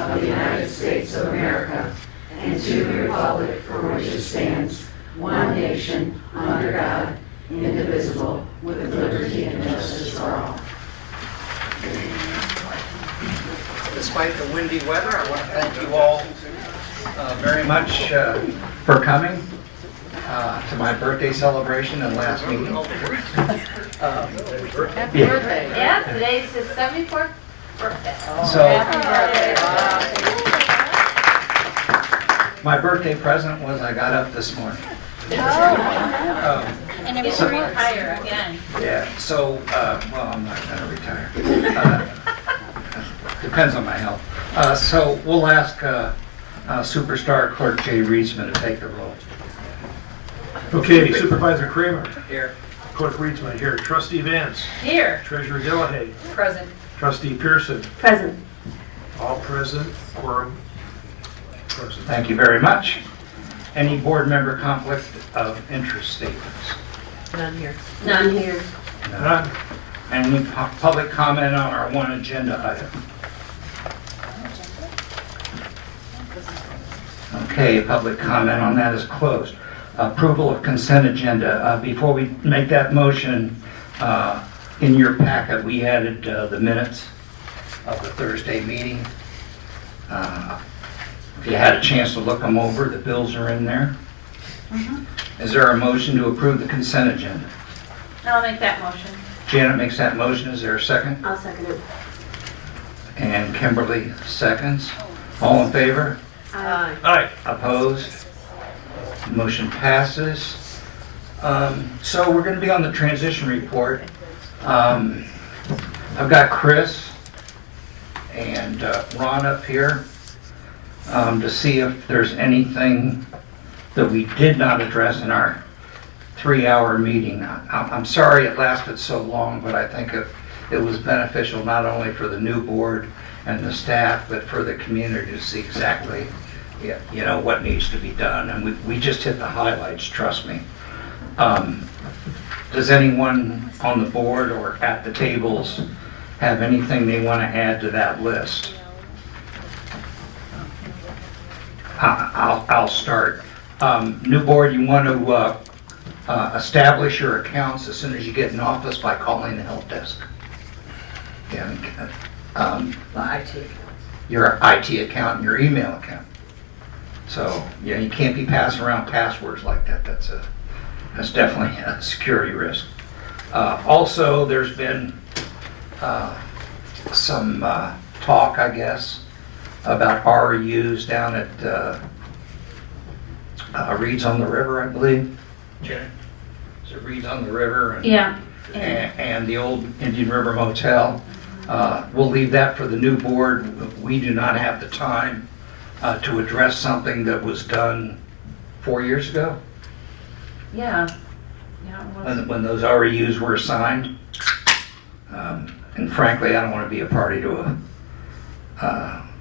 of the United States of America and to the republic for which it stands, one nation, under God, indivisible, with liberty and justice for all. Despite the windy weather, I want to thank you all very much for coming to my birthday celebration and last meeting. Happy birthday. Yeah, today's his 74th birthday. So Happy birthday. my birthday present was I got up this morning. And then So- we retire again. Yeah, so, well, I'm not going to retire. Depends on my health. So we'll ask Superstar Clerk Jay Reedsman to take the roll. Okay, Supervisor Kramer, Here. Clerk Reedsman here, Trustee Vance, Here. Treasurer Dillahay, Present. Trustee Pearson, Present. all present, quorum present. Thank you very much. Any board member conflict of interest statements? None here. None here. None. Any public comment on our one agenda item? Okay, public comment on that is closed. Approval of consent agenda. Before we make that motion, in your packet, we added the minutes of the Thursday meeting. If you had a chance to look them over, the bills are in there. Is there a motion to approve the consent agenda? I'll make that motion. Janet makes that motion. Is there a second? I'll second it. And Kimberly seconds. All in favor? Aye. Aye. Opposed? Motion passes. So we're going to be on the transition report. I've got Chris and Ron up here to see if there's anything that we did not address in our 3-hour meeting. I'm sorry it lasted so long, but I think it was beneficial not only for the new board and the staff, but for the community to see exactly what needs to be done. And we just hit the highlights, trust me. Does anyone on the board or at the tables have anything they want to add to that list? I'll start. New board, you want to establish your accounts as soon as you get in office by calling the help desk. Yeah, The IT. your IT account and your email account. So, yeah, you can't be passing around passwords like that. That's definitely a security risk. Also, there's been some talk, I guess, about REUs down at Reeds on the River, I believe. Janet? Is it Reeds on the River? Yeah. And the old Indian River Motel. We'll leave that for the new board. We do not have the time to address something that was done 4 years ago Yeah. Yeah, it was. when those REUs were assigned. And frankly, I don't want to be a party to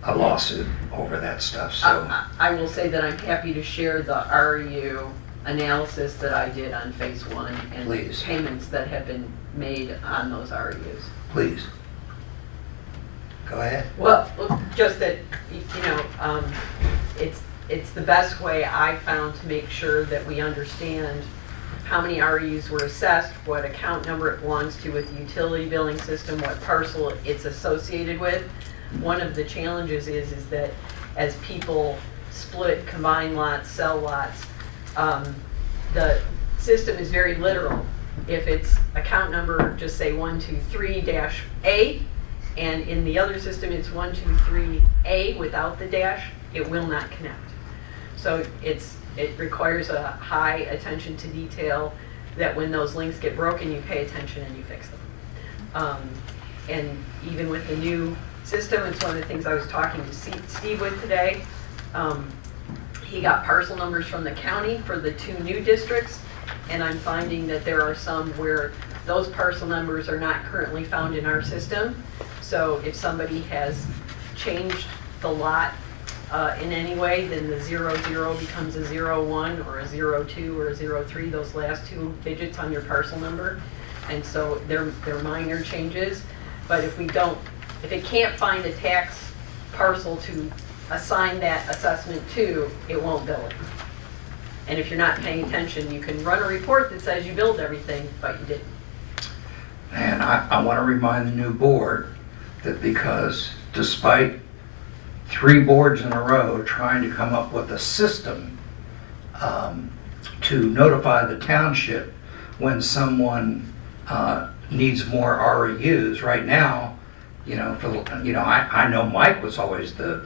a lawsuit over that stuff. So I will say that I'm happy to share the REU analysis that I did on phase 1 and Please. payments that have been made on those REUs. please, go ahead. Well, just that, it's the best way I found to make sure that we understand how many REUs were assessed, what account number it belongs to with the utility billing system, what parcel it's associated with. One of the challenges is that as people split, combine lots, sell lots, the system is very literal. If it's account number, just say 123-A, and in the other system it's 123A without the dash, it will not connect. So it requires a high attention to detail that when those links get broken, you pay attention and you fix them. And even with the new system, it's one of the things I was talking to Steve with today. He got parcel numbers from the county for the 2 new districts, and I'm finding that there are some where those parcel numbers are not currently found in our system. So if somebody has changed the lot in any way, then the 00 becomes a 01 or a 02 or a 03, those last 2 digits on your parcel number. And so they're minor changes. But if it can't find a tax parcel to assign that assessment to, it won't bill it. And if you're not paying attention, you can run a report that says you billed everything, but you didn't. And I want to remind the new board that because despite 3 boards in a row trying to come up with a system to notify the township when someone needs more REUs, right now, I know Mike was always the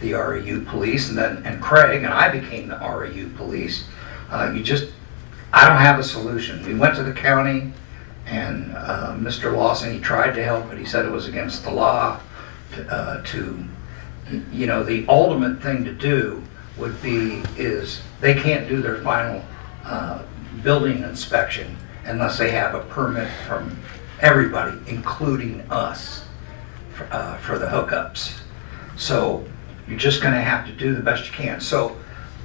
REU police, and Craig, and I became the REU police. I don't have a solution. We went to the county, and Mr. Lawson, he tried to help, but he said it was against the law the ultimate thing to do is they can't do their final building inspection unless they have a permit from everybody, including us, for the hookups. So you're just going to have to do the best you can. So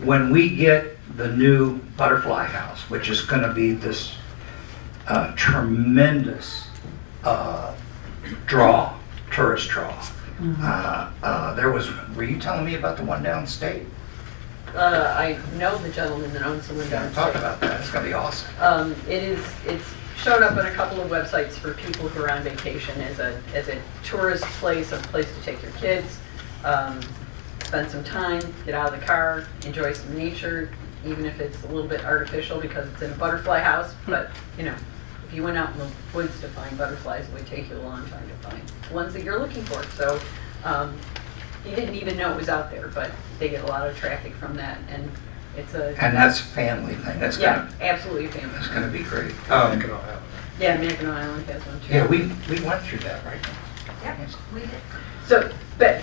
when we get the new butterfly house, which is going to be this tremendous tourist draw. Were you telling me about the one downstate? I know the gentleman that owns the one Yeah, down. talk about that. It's going to be awesome. It's showed up on a couple of websites for people who are on vacation as a tourist place, a place to take your kids, spend some time, get out of the car, enjoy some nature, even if it's a little bit artificial because it's in a butterfly house. But, if you went out in the woods to find butterflies, it would take you a long time to find ones that you're looking for. So you didn't even know it was out there, but they get a lot of traffic from that, and it's And that's a family thing. That's absolutely family. That's going to be great. Mackinac Island. Yeah, Mackinac Island has one too. Yeah, we went through that, right? Yep. Yes. We did. So, but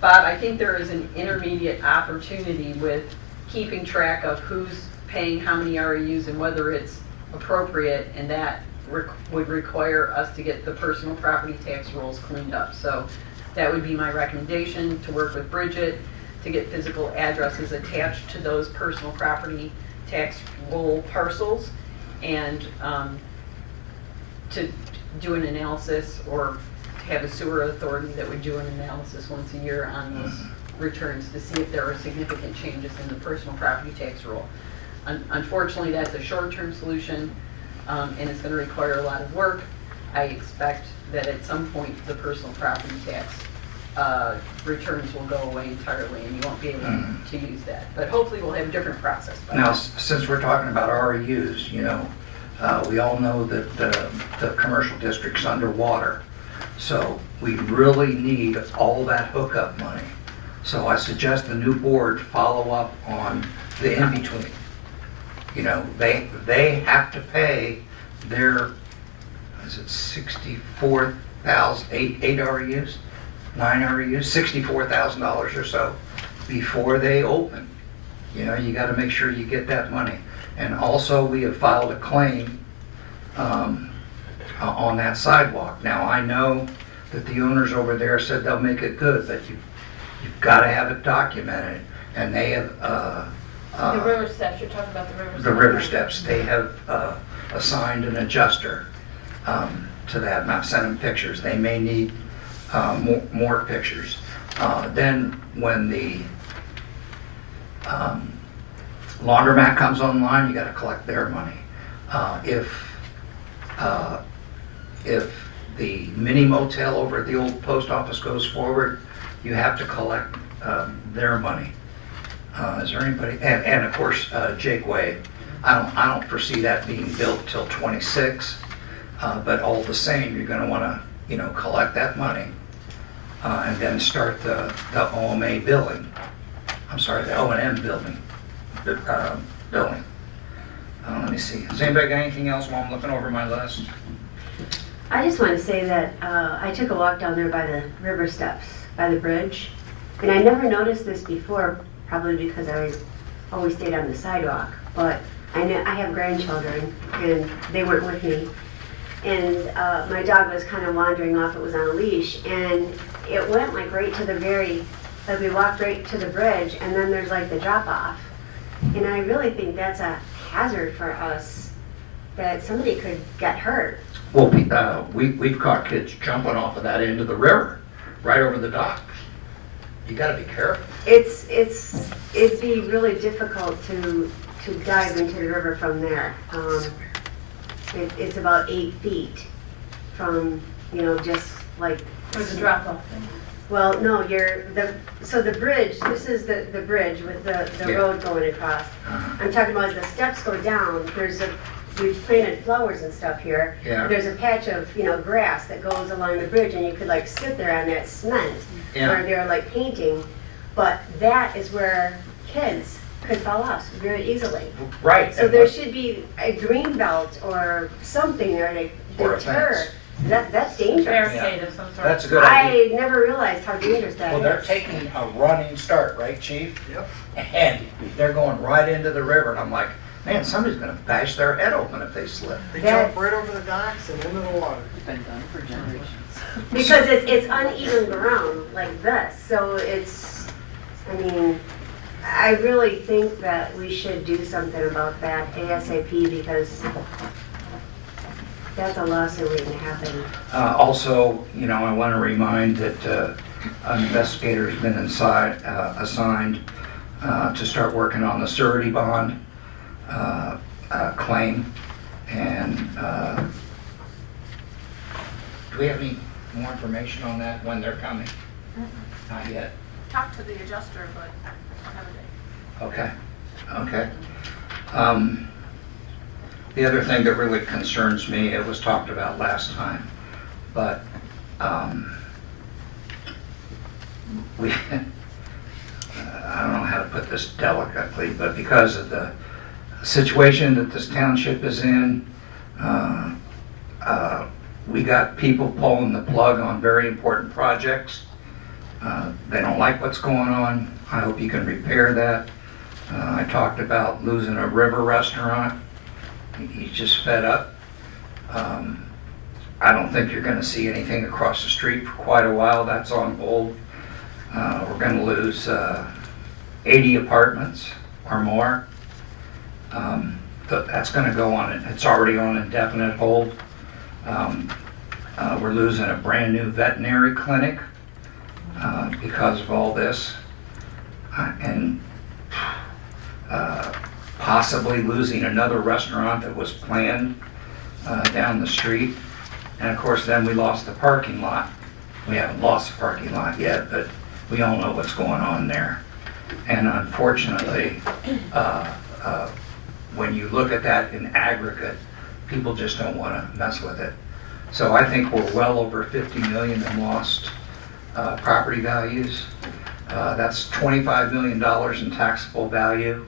Bob, I think there is an intermediate opportunity with keeping track of who's paying how many REUs and whether it's appropriate, and that would require us to get the personal property tax rolls cleaned up. So that would be my recommendation, to work with Bridget to get physical addresses attached to those personal property tax roll parcels, and to do an analysis, or to have a sewer authority that would do an analysis once a year on those returns to see if there are significant changes in the personal property tax roll. Unfortunately, that's a short-term solution, and it's going to require a lot of work. I expect that at some point the personal property tax returns will go away entirely, and you won't be able to use that. But hopefully we'll have a different process. Now, since we're talking about REUs, we all know that the commercial district's underwater. So we really need all that hookup money. So I suggest the new board follow up on the in-between. They have to pay their, is it 64,000, 8 REUs? 9 REUs, $64,000 or so before they open. You got to make sure you get that money. And also, we have filed a claim on that sidewalk. Now, I know that the owners over there said they'll make it good, but you've got to have it documented. And they have The river steps, you're talking about the river steps? the river steps. They have assigned an adjuster to that, and I've sent them pictures. They may need more pictures. Then when the laundromat comes online, you got to collect their money. If the mini motel over at the old post office goes forward, you have to collect their money. Is there anybody? And of course, Jake Way. I don't foresee that being built till 26. But all the same, you're going to want to collect that money and then start the OMA billing. I'm sorry, the O&M billing. Let me see. Has anybody got anything else while I'm looking over my list? I just want to say that I took a walk down there by the river steps, by the bridge, and I never noticed this before, probably because I always stayed on the sidewalk, but I have grandchildren, and they weren't with me, and my dog was kind of wandering off. It was on a leash, and it went like right to we walked right to the bridge, and then there's like the drop-off, and I really think that's a hazard for us, that somebody could get hurt. Well, we've caught kids jumping off of that into the river. right over the dock. You gotta be careful. It'd be really difficult to dive into the river from there. It's about 8 feet from, just like. There's a drop off thing. Well, no, so the bridge, this is the bridge with the Yeah. road going across. I'm talking about as the steps go down, we've planted flowers and stuff here. Yeah. There's a patch of, grass that goes along the bridge and you could like sit there on that cement Yeah. where they're like painting. But that is where kids could fall off very easily. Right. So and there what- should be a green belt or something there to Or a deter. fence. That's dangerous. Barricade of some sort. That's a good idea. I never realized how dangerous that is. Well, they're taking a running start, right, Chief? Yep. And they're going right into the river, and I'm like, man, somebody's gonna bash their head open if they slip. They That's- jump right over the docks and into the water. Been done for generations. Because it's uneven ground like this, so I really think that we should do something about that ASAP because that's a lawsuit waiting to happen. Also, I want to remind that an investigator's been assigned to start working on the surety bond claim. And do we have any more information on that, when they're coming? Not yet. Talk to the adjuster, but I don't have a date. Okay. The other thing that really concerns me, it was talked about last time, but we, I don't know how to put this delicately, but because of the situation that this township is in, we got people pulling the plug on very important projects. They don't like what's going on. I hope you can repair that. I talked about losing a river restaurant. He's just fed up. I don't think you're gonna see anything across the street for quite a while. That's on hold. We're gonna lose 80 apartments or more. That's gonna go on, it's already on indefinite hold. We're losing a brand new veterinary clinic because of all this. And possibly losing another restaurant that was planned down the street. And of course, then we lost the parking lot. We haven't lost the parking lot yet, but we all know what's going on there. And unfortunately, when you look at that in aggregate, people just don't want to mess with it. So I think we're well over 50 million in lost property values. That's $25 million in taxable value.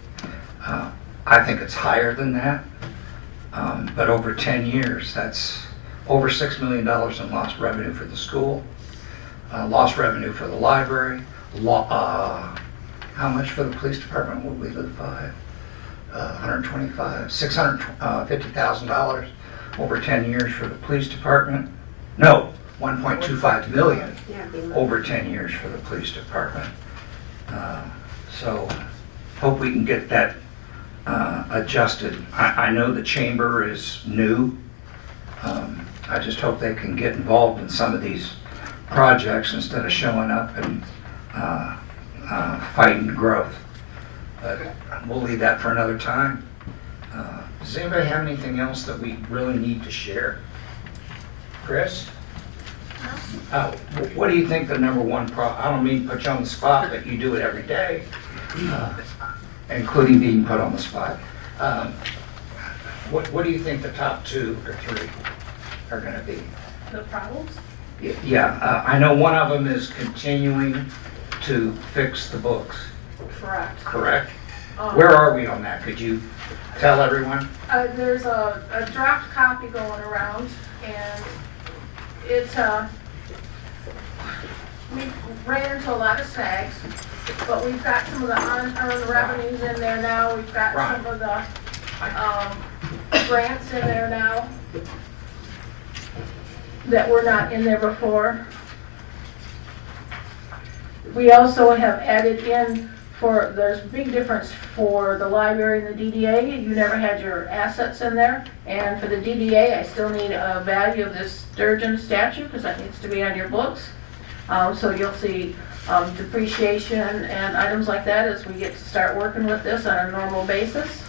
I think it's higher than that. But over 10 years, that's over $6 million in lost revenue for the school, lost revenue for the library. How much for the police department? Would we lose? 125, $650,000 over 10 years for the police department. No, 1.25 million Yeah, it'd be much. over 10 years for the police department. So hope we can get that adjusted. I know the chamber is new. I just hope they can get involved in some of these projects instead of showing up and fighting growth. But we'll leave that for another time. Does anybody have anything else that we really need to share? Chris? What do you think the number one I don't mean to put you on the spot, but you do it every day, including being put on the spot. What do you think the top 2 or 3 are going to be? The problems? Yeah, I know one of them is continuing to fix the books, Correct. correct? Where are we on that? Could you tell everyone? There's a draft copy going around, and it's, we ran into a lot of snags, but we've got some of the unearned revenues in there now. We've got Right. some of the grants in there now that were not in there before. We also have added in there's a big difference for the library and the DDA. You never had your assets in there. And for the DDA, I still need a value of this Sturgeon statue because that needs to be on your books. So you'll see depreciation and items like that as we get to start working with this on a normal basis.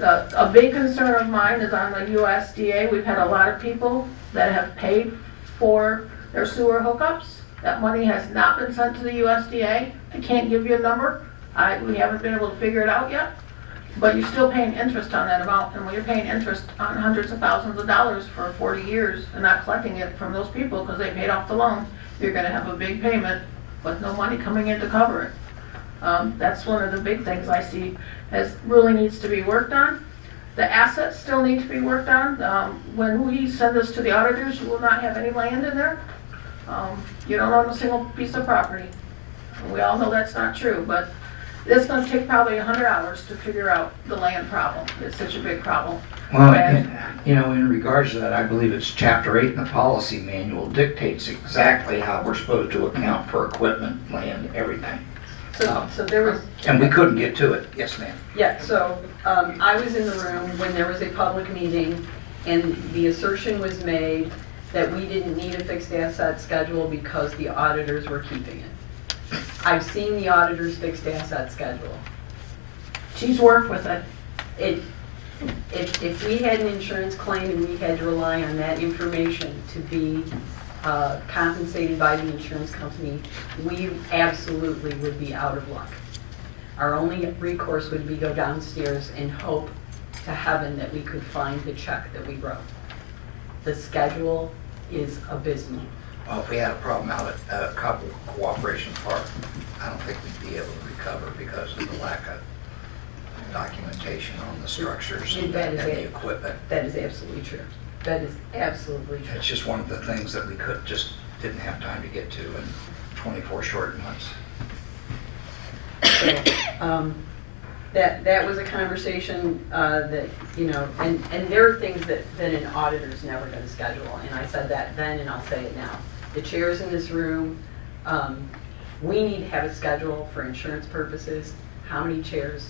A big concern of mine is on the USDA. We've had a lot of people that have paid for their sewer hookups. That money has not been sent to the USDA. I can't give you a number. We haven't been able to figure it out yet. But you're still paying interest on that amount, and when you're paying interest on hundreds of thousands of dollars for 40 years and not collecting it from those people because they paid off the loan, you're gonna have a big payment with no money coming in to cover it. That's one of the big things I see as really needs to be worked on. The assets still need to be worked on. When we send this to the auditors, you will not have any land in there. You don't own a single piece of property. We all know that's not true, but it's gonna take probably 100 hours to figure out the land problem. It's such a big problem. Well, And- in regards to that, I believe it's Chapter 8 in the policy manual dictates exactly how we're supposed to account for equipment, land, everything. So there was, And we couldn't get to it. Yes, ma'am. yeah, so I was in the room when there was a public meeting and the assertion was made that we didn't need a fixed asset schedule because the auditors were keeping it. I've seen the auditor's fixed asset schedule. She's worked with it. If we had an insurance claim and we had to rely on that information to be compensated by the insurance company, we absolutely would be out of luck. Our only recourse would be go downstairs and hope to heaven that we could find the check that we wrote. The schedule is abysmal. Well, if we had a problem out at Couple Cooperation Park, I don't think we'd be able to recover because of the lack of documentation on the structures and That is the it. equipment. That is absolutely true. That is absolutely true. It's just one of the things that we didn't have time to get to in 24 short months. So, that was a conversation that, and there are things that an auditor's never gonna schedule, and I said that then and I'll say it now. The chairs in this room, we need to have a schedule for insurance purposes, how many chairs,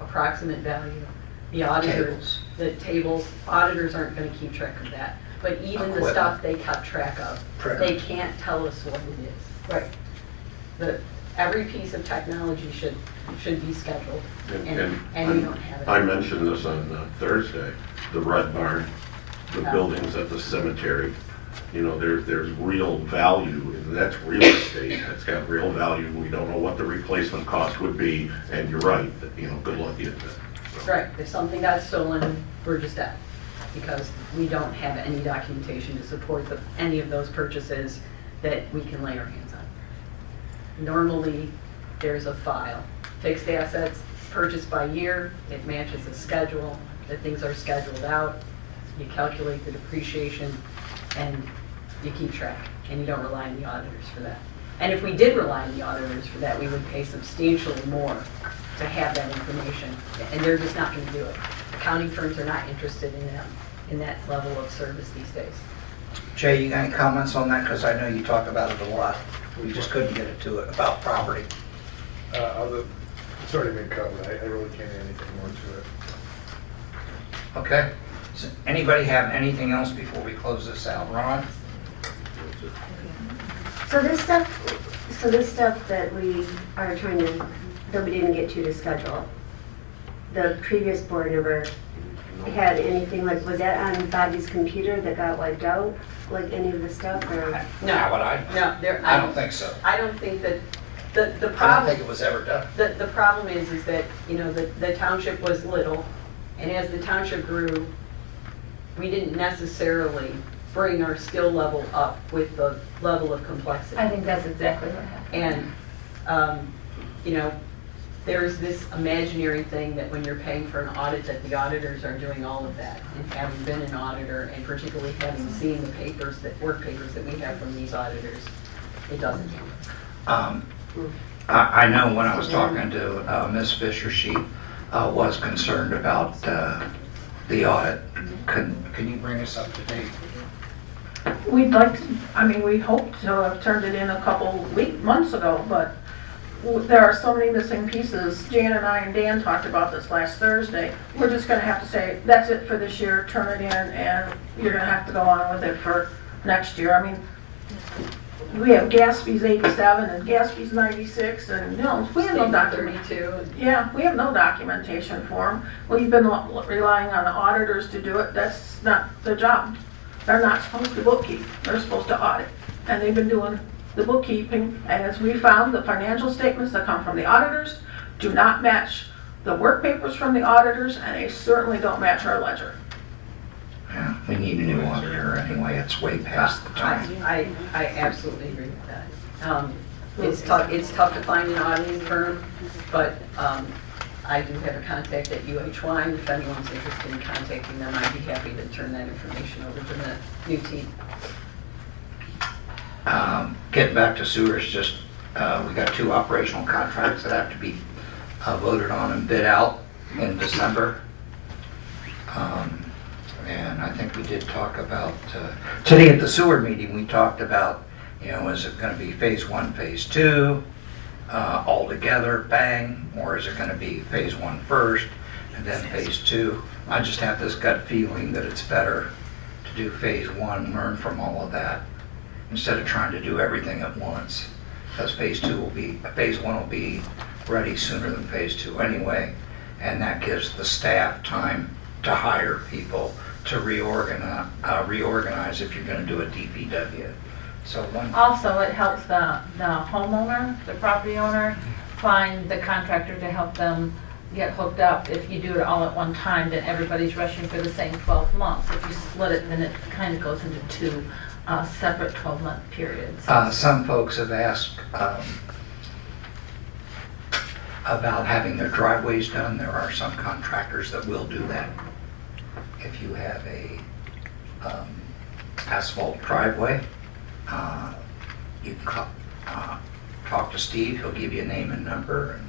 approximate value. The auditors, the tables, auditors aren't gonna keep track of that. But even the Equipment. stuff they kept track of, Printer. they can't tell us what it is. Right. Every piece of technology should be scheduled, and we don't have it. I mentioned this on Thursday, the Red Barn, the Yeah. buildings at the cemetery. There's real value, and that's real estate, that's got real value. We don't know what the replacement cost would be, and you're right, good luck getting it. Right, if something got stolen, we're just out, because we don't have any documentation to support any of those purchases that we can lay our hands on. Normally, there's a file. Fixed assets, purchased by year, it matches the schedule, the things are scheduled out, you calculate the depreciation, and you keep track, and you don't rely on the auditors for that. And if we did rely on the auditors for that, we would pay substantially more to have that information, and they're just not gonna do it. Accounting firms are not interested in that level of service these days. Jay, you got any comments on that? Because I know you talk about it a lot. We just couldn't get it to it about property. It's already been covered. I really can't add anything more to it. Okay? Does anybody have anything else before we close this out? Ron? So this stuff that we are that we didn't get to schedule, the previous board never had anything, like, was that on Bobby's computer that got wiped out? Like any of the stuff, or? Not what I don't think so. I don't think that, the I don't problem. think it was ever done. The problem is that, the township was little, and as the township grew, we didn't necessarily bring our skill level up with the level of complexity. I think that's exactly what happened. And, there's this imaginary thing that when you're paying for an audit, that the auditors are doing all of that. And having been an auditor, and particularly having seen the work papers that we have from these auditors, it doesn't count. I know when I was talking to Ms. Fisher, she was concerned about the audit. Can you bring us up to date? We'd like to, we hoped to have turned it in a couple months ago, but there are so many missing pieces. Jan and I and Dan talked about this last Thursday. We're just gonna have to say, that's it for this year, turn it in, and you're gonna have to go on with it for next year. I mean, we have gas fees 87 and gas fees 96 and, we have no State document. 32. Yeah, we have no documentation for them. We've been relying on the auditors to do it. That's not their job. They're not supposed to bookkeep. They're supposed to audit. And they've been doing the bookkeeping, and as we found, the financial statements that come from the auditors do not match the work papers from the auditors, and they certainly don't match our ledger. Yeah, we need a new auditor anyway, it's way past the time. I absolutely agree with that. It's tough to find an auditing firm, but I do have a contact at UH1. If anyone's interested in contacting them, I'd be happy to turn that information over to the new team. Getting back to sewers, just, we got 2 operational contracts that have to be voted on and bid out in December. And I think we did talk about, today at the sewer meeting, we talked about, is it gonna be phase 1, phase 2, all together, bang, or is it gonna be phase 1 first and then phase 2? I just have this gut feeling that it's better to do phase 1, learn from all of that, instead of trying to do everything at once. Because phase 1 will be ready sooner than phase 2 anyway, and that gives the staff time to hire people to reorganize if you're gonna do a DPW. So Also, it helps the homeowner, the property owner, find the contractor to help them get hooked up. If you do it all at one time, then everybody's rushing for the same 12 months. If you split it, then it kind of goes into 2 separate 12-month periods. some folks have asked about having their driveways done. There are some contractors that will do that. If you have a asphalt driveway, you can talk to Steve, he'll give you a name and number.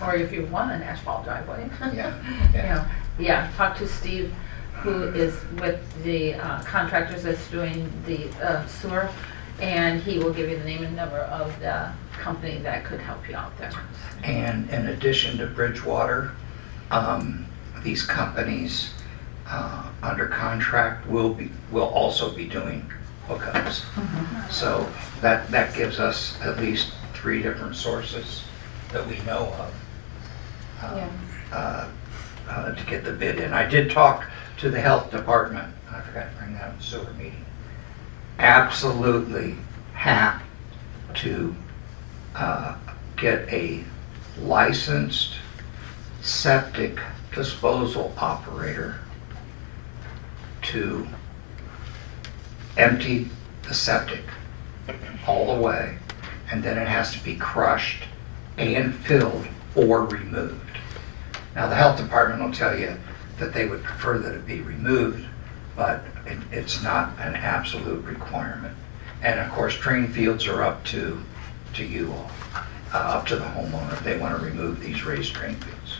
Or if you want an asphalt driveway. Yeah. Yeah, talk to Steve, who is with the contractors that's doing the sewer, and he will give you the name and number of the company that could help you out there. And in addition to Bridgewater, these companies under contract will also be doing hookups. So that gives us at least 3 different sources that we know of to get the bid in. I did talk to the health department. I forgot to bring that up in the sewer meeting. Absolutely have to get a licensed septic disposal operator to empty the septic all the way, and then it has to be crushed and filled or removed. Now, the health department will tell you that they would prefer that it be removed, but it's not an absolute requirement. And of course, drain fields are up to you all, up to the homeowner if they want to remove these raised drain fields.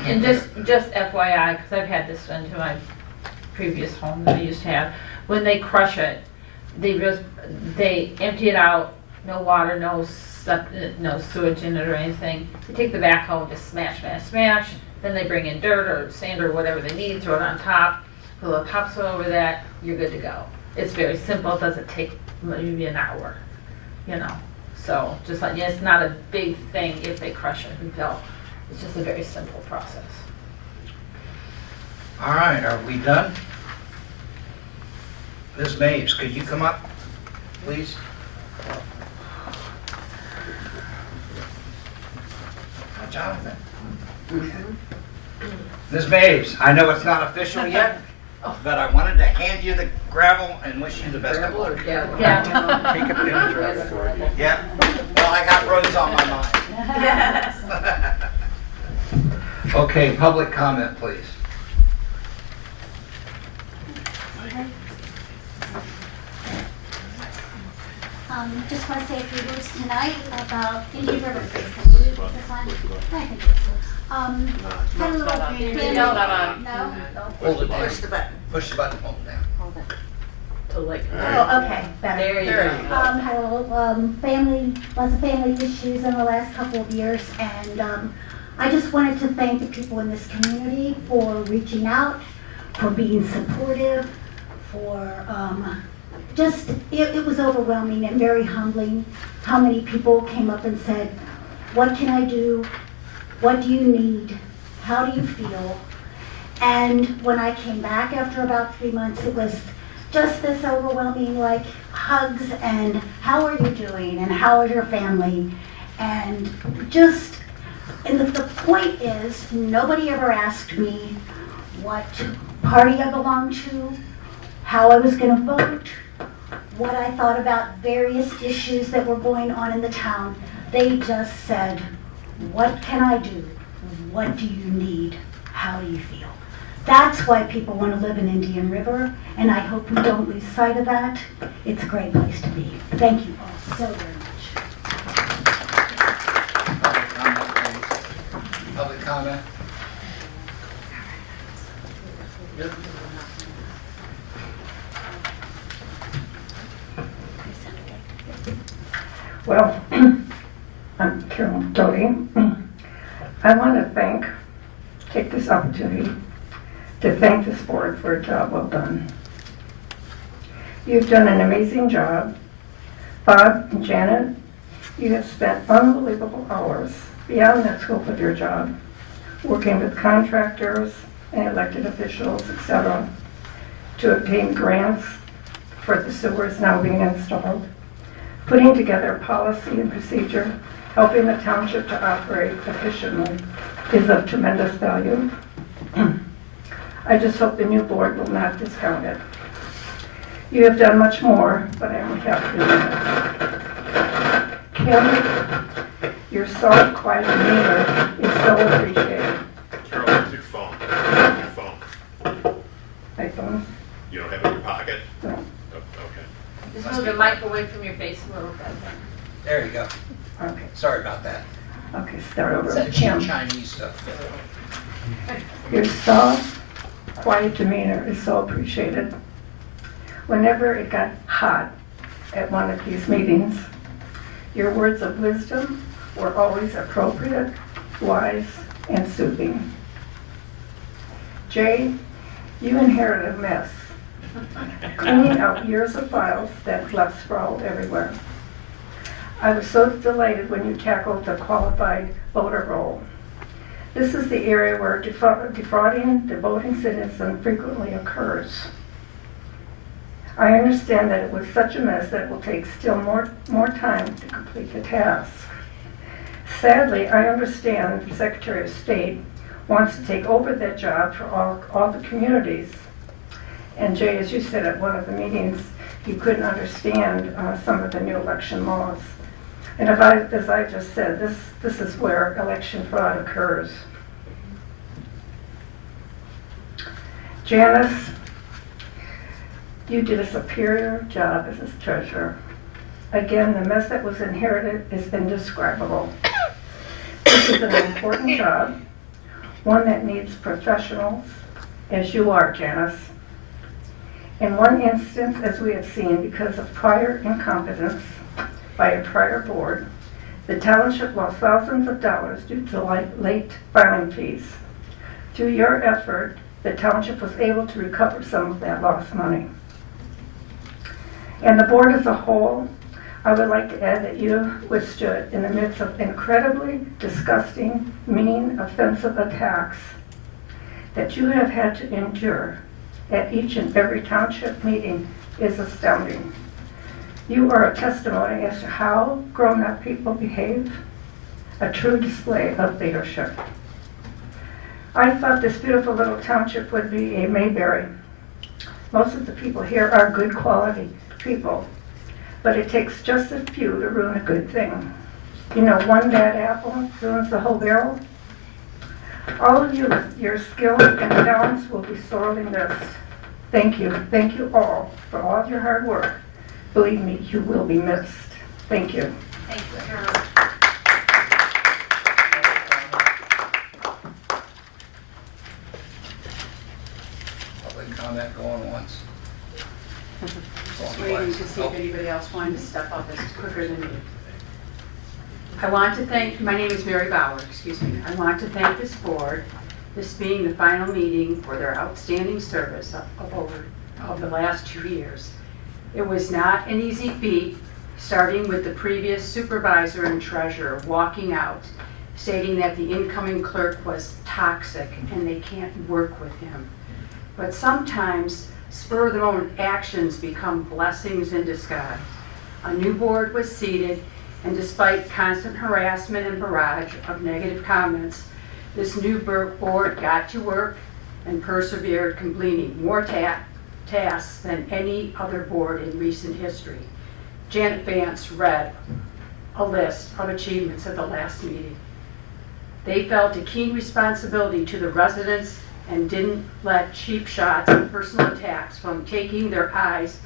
And just FYI, because I've had this done to my previous home that I used to have, when they crush it, they empty it out, no water, no sewage in it or anything. They take the backhoe and just smash, then they bring in dirt or sand or whatever they need, throw it on top, put a little topsoil over that, you're good to go. It's very simple, it doesn't take maybe an hour, So just like, it's not a big thing if they crush it and fill. It's just a very simple process. All right, are we done? Ms. Maves, could you come up, please? Jonathan. Ms. Maves, I know it's not official yet, but I wanted to hand you the gravel and wish you the best of Gravel or luck. gavel? Yeah. Take a picture of it for you. Yeah, well, I got roads on my mind. Okay, public comment, please. Just want to say a few words tonight about Indian River Case. I believe it's this one. I think it's had a little family. No? Hold it down. Push the button. Push the button, hold it down. To like. Oh, okay, better. There you go. Had a little lots of family issues in the last couple of years, and I just wanted to thank the people in this community for reaching out, for being supportive, for just, it was overwhelming and very humbling how many people came up and said, what can I do? What do you need? How do you feel? And when I came back after about 3 months, it was just this overwhelming, like, hugs and how are you doing and how is your family? And just, and the point is, nobody ever asked me what party I belonged to, how I was gonna vote, what I thought about various issues that were going on in the town. They just said, what can I do? What do you need? How do you feel? That's why people want to live in Indian River, and I hope we don't lose sight of that. It's a great place to be. Thank you all so very much. Public comment, please. Public comment? Yep. Well, I'm Carol Doty. I want to take this opportunity to thank this board for a job well done. You've done an amazing job. Bob and Janet, you have spent unbelievable hours beyond the scope of your job, working with contractors and elected officials, etc., to obtain grants for the sewers now being installed, putting together policy and procedure, helping the township to operate efficiently is of tremendous value. I just hope the new board will not discount it. You have done much more, but I only have 3 minutes. Kim, your soft, quiet demeanor is so appreciated. Carol, where's your phone? Where's your phone? My phone? You don't have it in your pocket? No. Oh, okay. Just move the mic away from your face a little bit. There you go. Okay. Sorry about that. Okay, start over. It's that Kim, Chinese stuff. your soft, quiet demeanor is so appreciated. Whenever it got hot at one of these meetings, your words of wisdom were always appropriate, wise, and soothing. Jay, you inherited a mess, cleaning out years of files that left sprawled everywhere. I was so delighted when you tackled the qualified voter role. This is the area where defrauding the voting citizen frequently occurs. I understand that it was such a mess that it will take still more time to complete the task. Sadly, I understand the Secretary of State wants to take over that job for all the communities. And Jay, as you said at one of the meetings, you couldn't understand some of the new election laws. And as I just said, this is where election fraud occurs. Janice, you did a superior job as a treasurer. Again, the mess that was inherited is indescribable. This is an important job, one that needs professionals, as you are, Janice. In one instance, as we have seen, because of prior incompetence by a prior board, the township lost thousands of dollars due to late filing fees. Through your effort, the township was able to recover some of that lost money. And the board as a whole, I would like to add that you withstood in the midst of incredibly disgusting, mean, offensive attacks that you have had to endure at each and every township meeting is astounding. You are a testimony as to how grown-up people behave, a true display of leadership. I thought this beautiful little township would be a Mayberry. Most of the people here are good quality people, but it takes just a few to ruin a good thing. You know, one bad apple ruins the whole barrel. All of you, your skills and talents will be sorely missed. Thank you all for all of your hard work. Believe me, you will be missed. Thank you. Thank you, Carol. Public comment going once. Just waiting to see if anybody else wanted to step up. This is quicker than me. I want to thank, my name is Mary Bauer, excuse me. I want to thank this board, this being the final meeting for their outstanding service of over of the last 2 years. It was not an easy feat, starting with the previous supervisor and treasurer walking out, stating that the incoming clerk was toxic and they can't work with him. But sometimes spur-of-the-moment actions become blessings in disguise. A new board was seated, and despite constant harassment and barrage of negative comments, this new board got to work and persevered, completing more tasks than any other board in recent history. Janet Vance read a list of achievements at the last meeting. They felt a keen responsibility to the residents and didn't let cheap shots and personal attacks from taking their eyes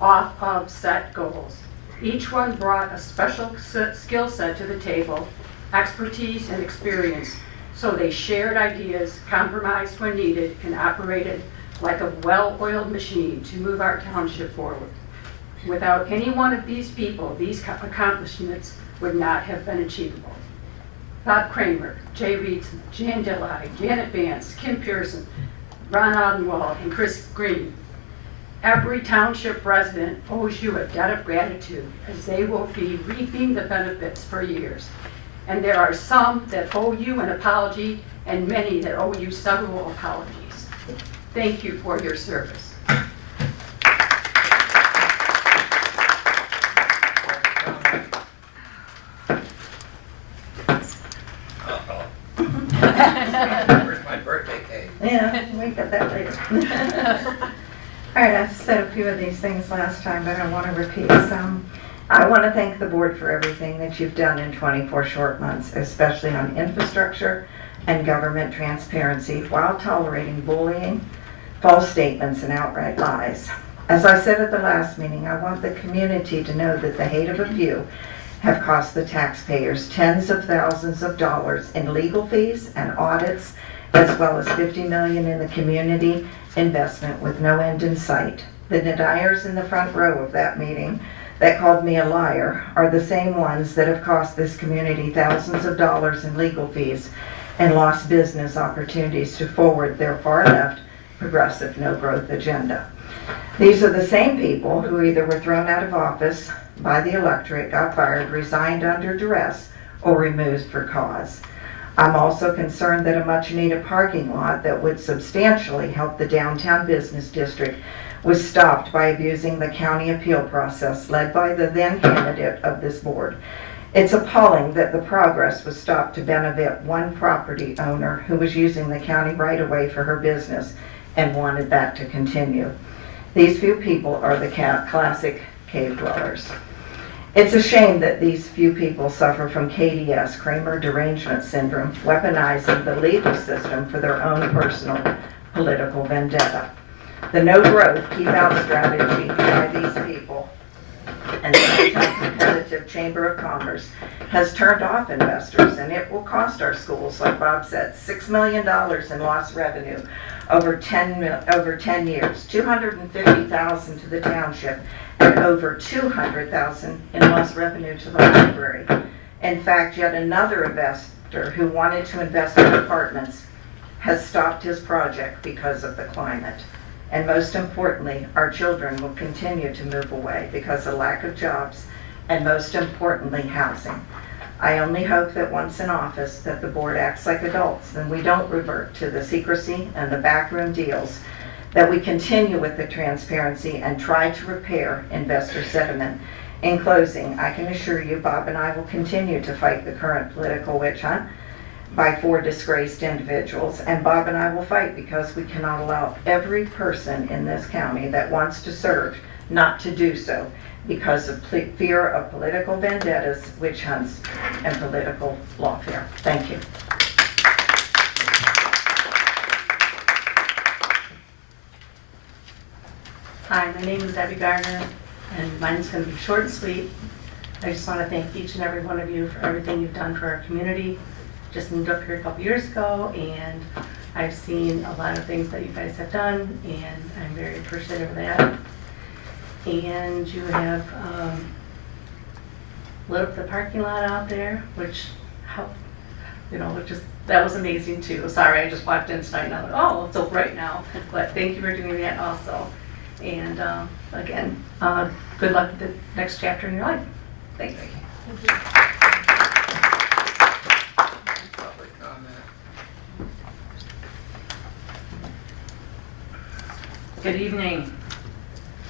off of set goals. Each one brought a special skill set to the table, expertise and experience, so they shared ideas, compromised when needed, and operated like a well-oiled machine to move our township forward. Without any one of these people, these accomplishments would not have been achievable. Bob Kramer, Jay Reedson, Jan Dillai, Janet Vance, Kim Pearson, Ron Odenwald, and Chris Green. Every township resident owes you a debt of gratitude, as they will be reaping the benefits for years. And there are some that owe you an apology, and many that owe you several apologies. Thank you for your service. Where's my birthday cake? Yeah, we got that later. All right, I said a few of these things last time, but I want to repeat some. I want to thank the board for everything that you've done in 24 short months, especially on infrastructure and government transparency, while tolerating bullying, false statements, and outright lies. As I said at the last meeting, I want the community to know that the hate of a few have cost the taxpayers tens of thousands of dollars in legal fees and audits, as well as $50 million in the community investment with no end in sight. The deniers in the front row of that meeting that called me a liar are the same ones that have cost this community thousands of dollars in legal fees and lost business opportunities to forward their far-left, progressive, no-growth agenda. These are the same people who either were thrown out of office by the electorate, got fired, resigned under duress, or removed for cause. I'm also concerned that a much-needed parking lot that would substantially help the downtown business district was stopped by abusing the county appeal process led by the then candidate of this board. It's appalling that the progress was stopped to benefit one property owner who was using the county right-of-way for her business and wanted that to continue. These few people are the classic cave dwellers. It's a shame that these few people suffer from KDS, Kramer derangement syndrome, weaponizing the legal system for their own personal political vendetta. The no growth, keep out strategy by these people and the anti-competitive Chamber of Commerce has turned off investors, and it will cost our schools, like Bob said, $6 million in lost revenue over 10 years, $250,000 to the township, and over $200,000 in lost revenue to the library. In fact, yet another investor who wanted to invest in apartments has stopped his project because of the climate. And most importantly, our children will continue to move away because of lack of jobs and, most importantly, housing. I only hope that once in office that the board acts like adults and we don't revert to the secrecy and the backroom deals, that we continue with the transparency and try to repair investor sentiment. In closing, I can assure you Bob and I will continue to fight the current political witch hunt by 4 disgraced individuals, and Bob and I will fight because we cannot allow every person in this county that wants to serve not to do so because of fear of political vendettas, witch hunts, and political lawfare. Thank you. Hi, my name is Debbie Gardner, and mine's going to be short and sweet. I just want to thank each and every one of you for everything you've done for our community. Just moved up here a couple years ago, and I've seen a lot of things that you guys have done, and I'm very appreciative of that. And you have lit up the parking lot out there, which helped, that was amazing too. Sorry, I just walked in tonight and I was like, oh, it's so bright now. But thank you for doing that also. And again, good luck with the next chapter in your life. Thanks. Public comment. Good evening.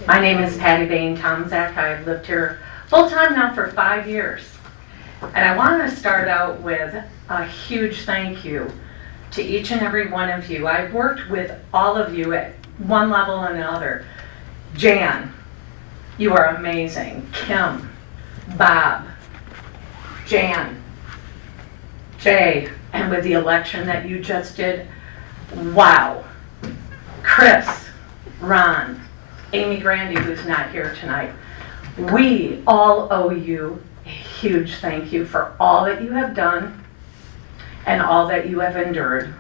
My name is Patty Bain Tomzak. I've lived here full-time now for 5 years. And I want to start out with a huge thank you to each and every one of you. I've worked with all of you at one level or another. Jan, you are amazing. Kim, Bob, Jan, Jay, and with the election that you just did, wow. Chris, Ron, Amy Grandy, who's not here tonight. We all owe you a huge thank you for all that you have done and all that you have endured.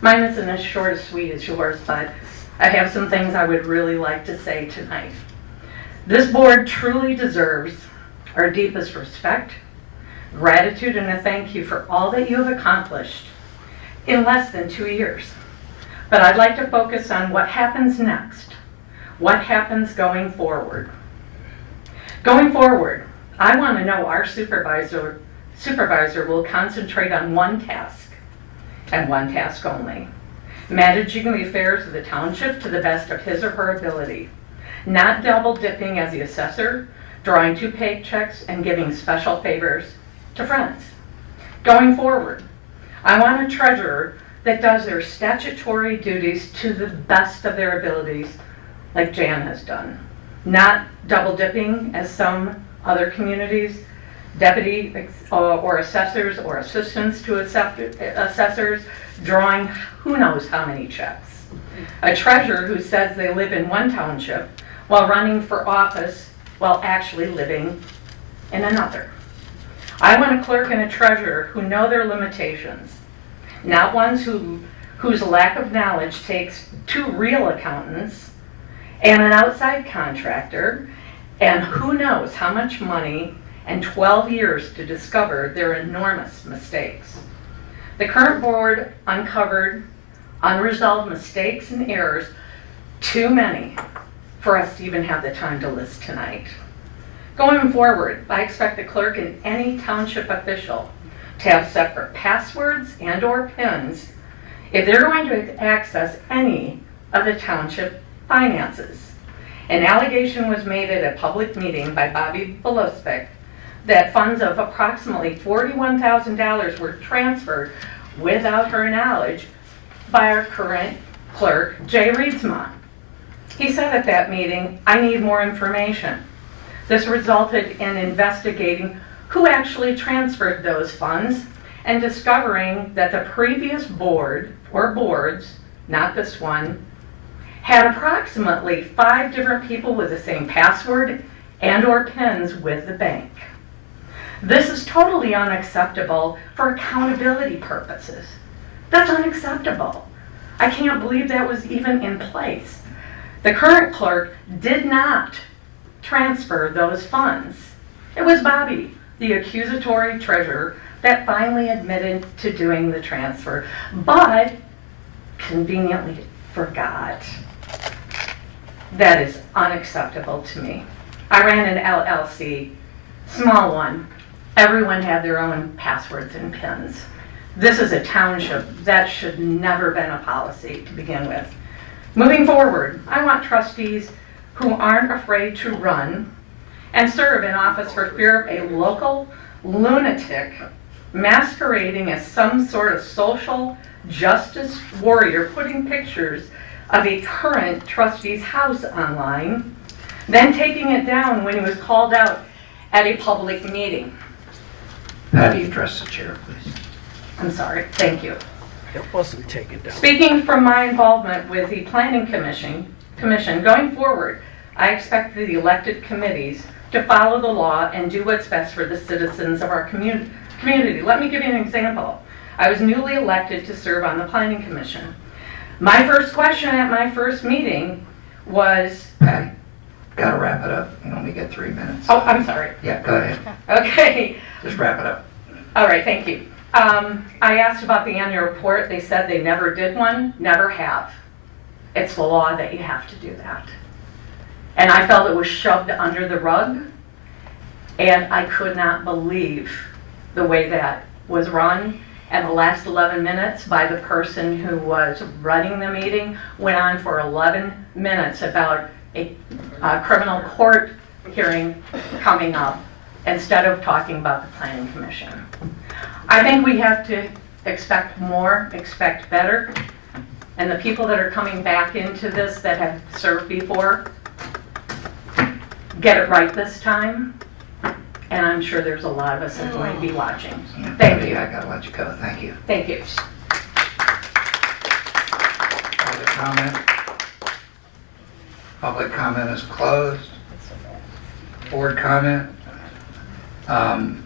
Mine isn't as short as sweet as yours, but I have some things I would really like to say tonight. This board truly deserves our deepest respect, gratitude, and a thank you for all that you have accomplished in less than 2 years. But I'd like to focus on what happens next, what happens going forward. Going forward, I want to know our supervisor will concentrate on one task, and one task only: managing the affairs of the township to the best of his or her ability, not double dipping as the assessor, drawing 2 paychecks, and giving special favors to friends. Going forward, I want a treasurer that does their statutory duties to the best of their abilities, like Jan has done, not double dipping as some other communities, deputy or assessors or assistants to assessors, drawing who knows how many checks. A treasurer who says they live in one township while running for office while actually living in another. I want a clerk and a treasurer who know their limitations, not ones whose lack of knowledge takes 2 real accountants and an outside contractor, and who knows how much money and 12 years to discover their enormous mistakes. The current board uncovered unresolved mistakes and errors, too many for us to even have the time to list tonight. Going forward, I expect the clerk and any township official to have separate passwords and/or PINs if they're going to access any of the township finances. An allegation was made at a public meeting by Bobby Belospik that funds of approximately $41,000 were transferred without her knowledge by our current clerk, Jay Reedsma. He said at that meeting, "I need more information." This resulted in investigating who actually transferred those funds and discovering that the previous board, or boards, not this one, had approximately 5 different people with the same password and/or PINs with the bank. This is totally unacceptable for accountability purposes. That's unacceptable. I can't believe that was even in place. The current clerk did not transfer those funds. It was Bobby, the accusatory treasurer, that finally admitted to doing the transfer, but conveniently forgot. That is unacceptable to me. I ran an LLC, small one. Everyone had their own passwords and PINs. This is a township. That should never been a policy to begin with. Moving forward, I want trustees who aren't afraid to run and serve in office for fear of a local lunatic masquerading as some sort of social justice warrior, putting pictures of a current trustee's house online, then taking it down when he was called out at a public meeting. Patty, address the chair, please. I'm sorry, thank you. It wasn't taken down. Speaking from my involvement with the Planning Commission, going forward, I expect the elected committees to follow the law and do what's best for the citizens of our community. Let me give you an example. I was newly elected to serve on the Planning Commission. My first question at my first meeting was... Patty, gotta wrap it up. You only get 3 minutes. Oh, I'm sorry. Yeah, go ahead. Okay. Just wrap it up. All right, thank you. I asked about the annual report. They said they never did one, never have. It's the law that you have to do that. And I felt it was shoved under the rug. And I could not believe the way that was run. And the last 11 minutes by the person who was running the meeting went on for 11 minutes about a criminal court hearing coming up instead of talking about the planning commission. I think we have to expect more, expect better. And the people that are coming back into this that have served before, get it right this time. And I'm sure there's a lot of us that are going to be watching. Thank you. I gotta let you go. Thank you. Thank you. Public comment? Public comment is closed. Board comment? I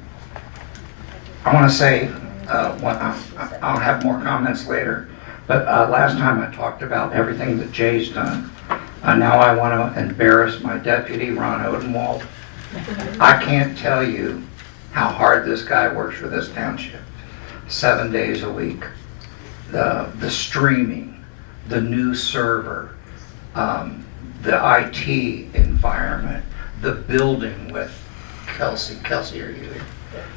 want to say, I'll have more comments later, but last time I talked about everything that Jay's done. Now I want to embarrass my deputy, Ron Odenwald. I can't tell you how hard this guy works for this township. 7 days a week. The streaming, the new server, the IT environment, the building with Kelsey, are you here?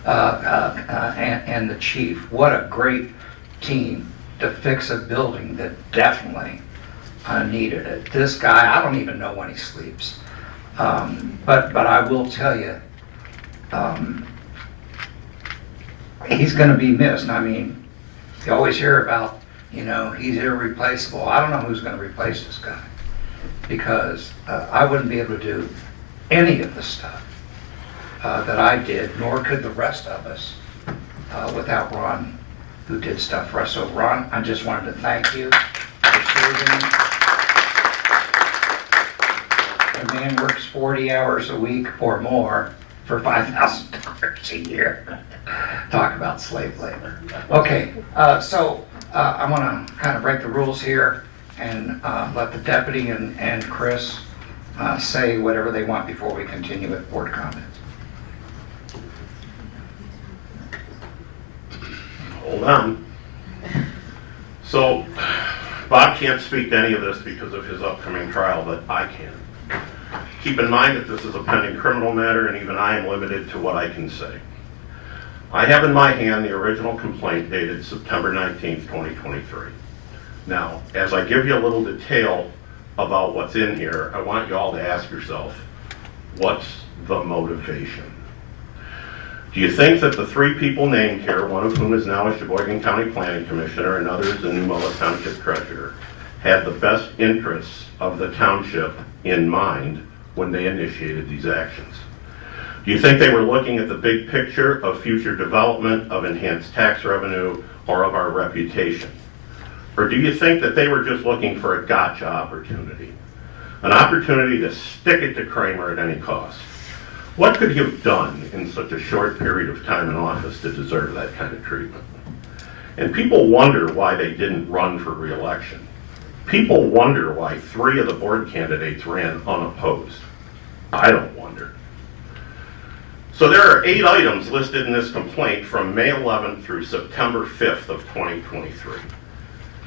And the chief. What a great team to fix a building that definitely needed it. This guy, I don't even know when he sleeps. But I will tell you, he's going to be missed. I mean, you always hear about, he's irreplaceable. I don't know who's going to replace this guy, because I wouldn't be able to do any of the stuff that I did, nor could the rest of us without Ron, who did stuff for us. So Ron, I just wanted to thank you for serving me. The man works 40 hours a week or more for $5,000 a year. Talk about slave labor. Okay, so I want to kind of break the rules here and let the deputy and Chris say whatever they want before we continue with board comments. Hold on. So, Bob can't speak to any of this because of his upcoming trial, but I can. Keep in mind that this is a pending criminal matter, and even I am limited to what I can say. I have in my hand the original complaint dated September 19th, 2023. Now, as I give you a little detail about what's in here, I want you all to ask yourself, what's the motivation? Do you think that the three people named here, one of whom is now a Sheboygan County Planning Commissioner and others the New Mullet Township Treasurer, had the best interests of the township in mind when they initiated these actions? Do you think they were looking at the big picture of future development, of enhanced tax revenue, or of our reputation? Or do you think that they were just looking for a gotcha opportunity? An opportunity to stick it to Kramer at any cost? What could he have done in such a short period of time in office to deserve that kind of treatment? And people wonder why they didn't run for re-election. People wonder why 3 of the board candidates ran unopposed. I don't wonder. So there are 8 items listed in this complaint from May 11th through September 5th of 2023.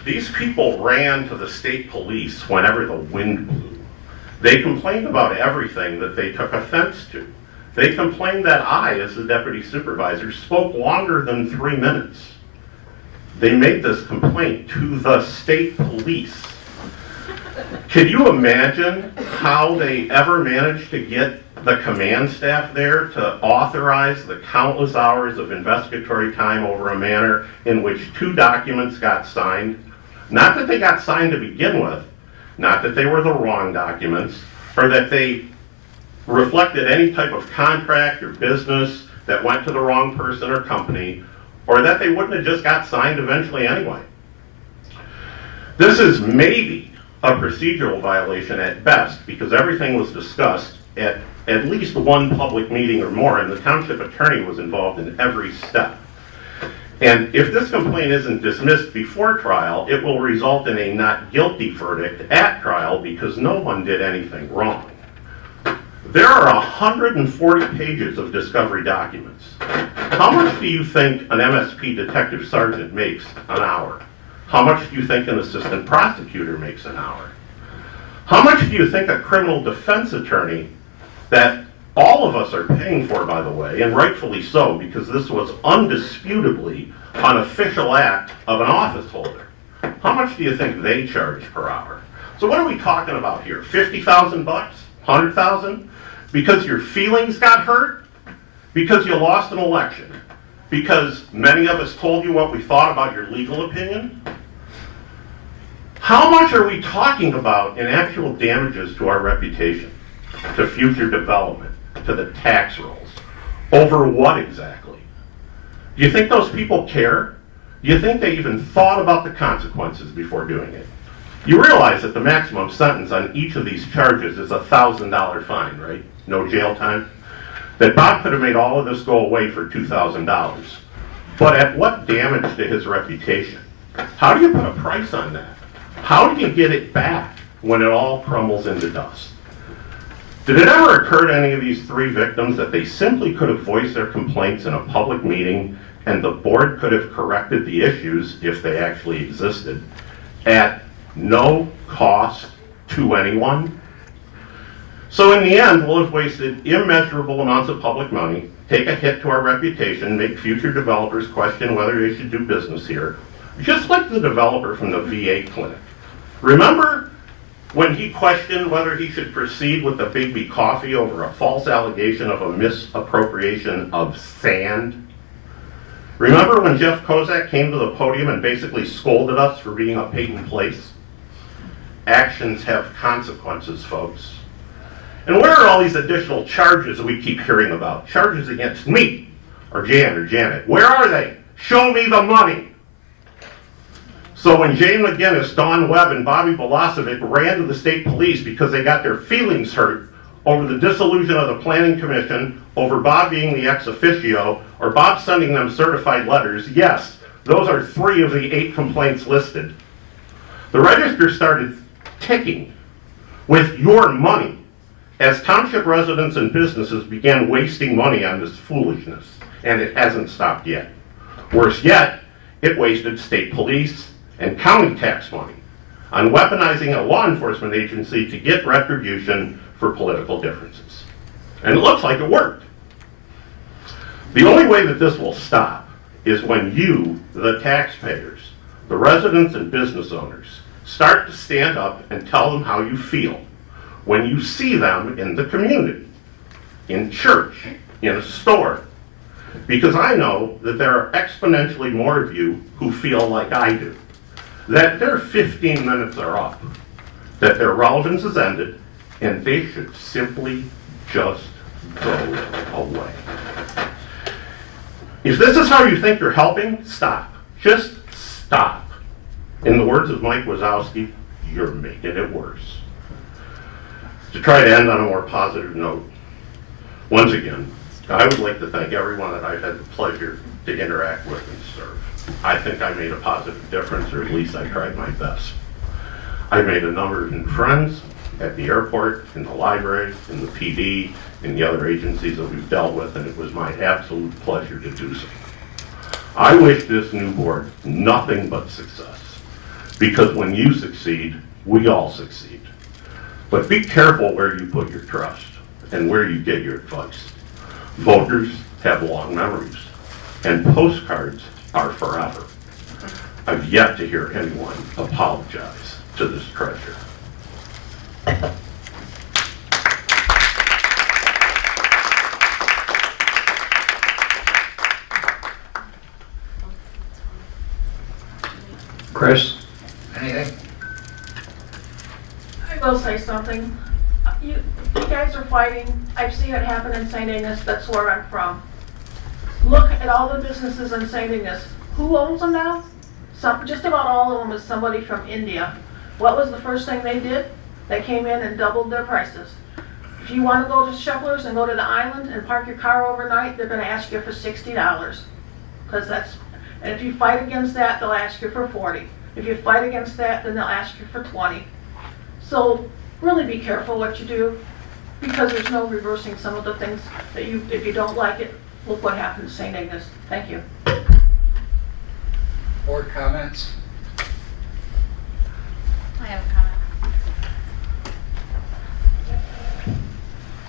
These people ran to the state police whenever the wind blew. They complained about everything that they took offense to. They complained that I, as the deputy supervisor, spoke longer than 3 minutes. They made this complaint to the state police. Can you imagine how they ever managed to get the command staff there to authorize the countless hours of investigatory time over a manner in which 2 documents got signed? Not that they got signed to begin with, not that they were the wrong documents, or that they reflected any type of contract or business that went to the wrong person or company, or that they wouldn't have just got signed eventually anyway. This is maybe a procedural violation at best, because everything was discussed at least one public meeting or more, and the township attorney was involved in every step. And if this complaint isn't dismissed before trial, it will result in a not guilty verdict at trial because no one did anything wrong. There are 140 pages of discovery documents. How much do you think an MSP detective sergeant makes an hour? How much do you think an assistant prosecutor makes an hour? How much do you think a criminal defense attorney, that all of us are paying for, by the way, and rightfully so, because this was undisputably an official act of an office holder, how much do you think they charge per hour? So what are we talking about here? 50,000 bucks? 100,000? Because your feelings got hurt? Because you lost an election? Because many of us told you what we thought about your legal opinion? How much are we talking about in actual damages to our reputation, to future development, to the tax rolls? Over what exactly? Do you think those people care? Do you think they even thought about the consequences before doing it? You realize that the maximum sentence on each of these charges is a $1,000 fine, right? No jail time? That Bob could have made all of this go away for $2,000. But at what damage to his reputation? How do you put a price on that? How do you get it back when it all crumbles into dust? Did it ever occur to any of these three victims that they simply could have voiced their complaints in a public meeting and the board could have corrected the issues, if they actually existed, at no cost to anyone? So in the end, we'll have wasted immeasurable amounts of public money, take a hit to our reputation, make future developers question whether they should do business here, just like the developer from the VA clinic. Remember when he questioned whether he should proceed with the Bigby Coffee over a false allegation of a misappropriation of sand? Remember when Jeff Kozak came to the podium and basically scolded us for being a Peyton Place? Actions have consequences, folks. And where are all these additional charges that we keep hearing about? Charges against me, or Jan or Janet. Where are they? Show me the money. So when Jane McGinnis, Don Webb, and Bobby Belasovic ran to the state police because they got their feelings hurt over the dissolution of the Planning Commission, over Bob being the ex officio, or Bob sending them certified letters, yes, those are 3 of the 8 complaints listed. The register started ticking with your money as township residents and businesses began wasting money on this foolishness, and it hasn't stopped yet. Worse yet, it wasted state police and county tax money on weaponizing a law enforcement agency to get retribution for political differences. And it looks like it worked. The only way that this will stop is when you, the taxpayers, the residents and business owners, start to stand up and tell them how you feel when you see them in the community, in church, in a store. Because I know that there are exponentially more of you who feel like I do, that their 15 minutes are up, that their relevance is ended, and they should simply just go away. If this is how you think you're helping, stop. Just stop. In the words of Mike Wazowski, you're making it worse. To try to end on a more positive note, once again, I would like to thank everyone that I've had the pleasure to interact with and serve. I think I made a positive difference, or at least I tried my best. I made a number of new friends at the airport, in the library, in the PD, in the other agencies that we've dealt with, and it was my absolute pleasure to do so. I wish this new board nothing but success, because when you succeed, we all succeed. But be careful where you put your trust and where you get your advice. Voters have long memories, and postcards are forever. I've yet to hear anyone apologize to this treasure. Chris, anything? I will say something. You guys are fighting. I've seen it happen in St. Ignace. That's where I'm from. Look at all the businesses in St. Ignace. Who owns them now? Just about all of them is somebody from India. What was the first thing they did? They came in and doubled their prices. If you want to go to Shepler's and go to the island and park your car overnight, they're going to ask you for $60. And if you fight against that, they'll ask you for $40. If you fight against that, then they'll ask you for $20. So really be careful what you do, because there's no reversing some of the things that if you don't like it, look what happened to St. Ignace. Thank you. Board comments? I have a comment.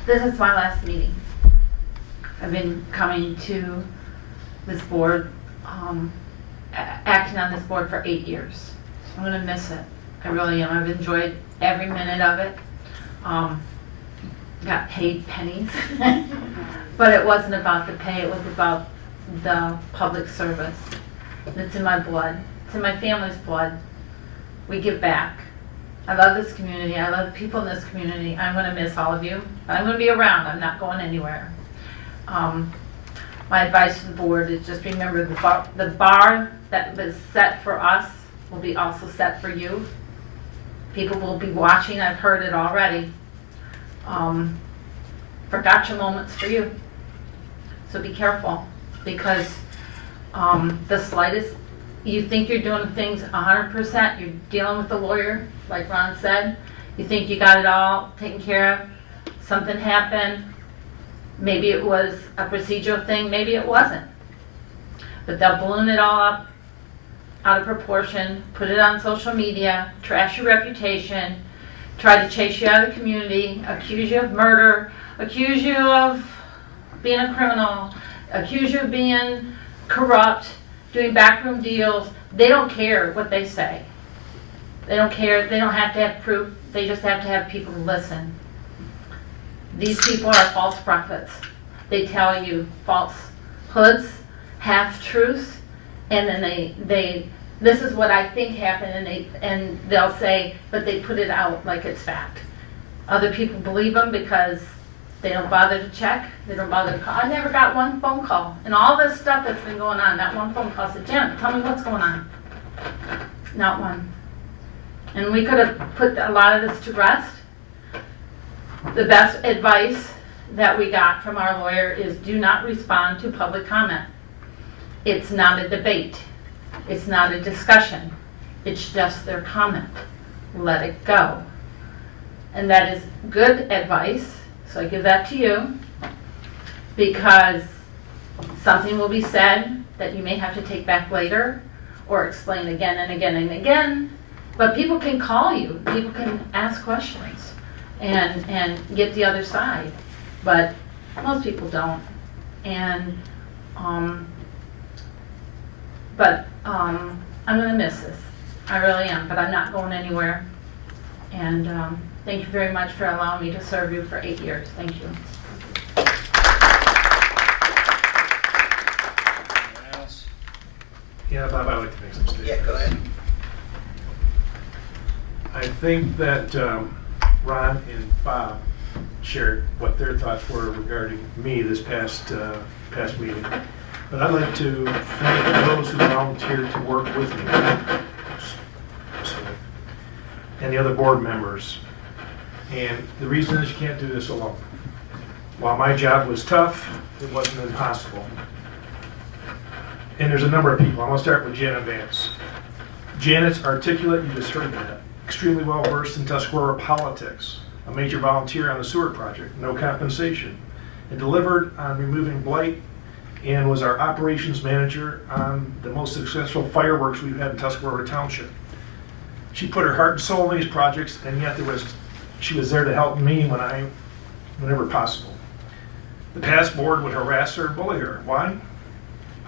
This is my last meeting. I've been coming to this board, acting on this board for 8 years. I'm gonna miss it. I really am. I've enjoyed every minute of it. Got paid pennies. But it wasn't about the pay, it was about the public service. It's in my blood. It's in my family's blood. We give back. I love this community. I love the people in this community. I'm going to miss all of you. But I'm going to be around. I'm not going anywhere. My advice to the board is just remember the bar that was set for us will be also set for you. People will be watching. I've heard it already. Forgot moments for you. So be careful, because the slightest, you think you're doing things 100%, you're dealing with the lawyer, like Ron said, you think you got it all taken care of, something happened, maybe it was a procedural thing, maybe it wasn't. But they'll balloon it all up out of proportion, put it on social media, trash your reputation, try to chase you out of the community, accuse you of murder, accuse you of being a criminal, accuse you of being corrupt, doing backroom deals. They don't care what they say. They don't care. They don't have to have proof. They just have to have people listen. These people are false prophets. They tell you falsehoods, half-truths, and then they this is what I think happened, and they'll say, but they put it out like it's fact. Other people believe them because they don't bother to check. They don't bother to call. I never got one phone call. And all this stuff that's been going on, not one phone call said, Jen, tell me what's going on. Not one. And we could have put a lot of this to rest. The best advice that we got from our lawyer is do not respond to public comment. It's not a debate. It's not a discussion. It's just their comment. Let it go. And that is good advice. So I give that to you, because something will be said that you may have to take back later or explain again and again and again. But people can call you. People can ask questions and get the other side. But most people don't. And I'm going to miss this. I really am. But I'm not going anywhere. And thank you very much for allowing me to serve you for 8 years. Thank you. Yeah, Bob, I'd like to make some statements. Yeah, go ahead. I think that Ron and Bob shared what their thoughts were regarding me this past meeting. But I'd like to thank those who volunteered to work with me, and the other board members. And the reason is you can't do this alone. While my job was tough, it wasn't impossible. And there's a number of people. I'm going to start with Janet Vance. Janet's articulate, you just heard that, extremely well versed in Tuscarora politics, a major volunteer on the sewer project, no compensation, and delivered on removing blight, and was our operations manager on the most successful fireworks we've had in Tuscarora Township. She put her heart and soul in these projects, and yet she was there to help me whenever possible. The past board would harass her and bully her. Why?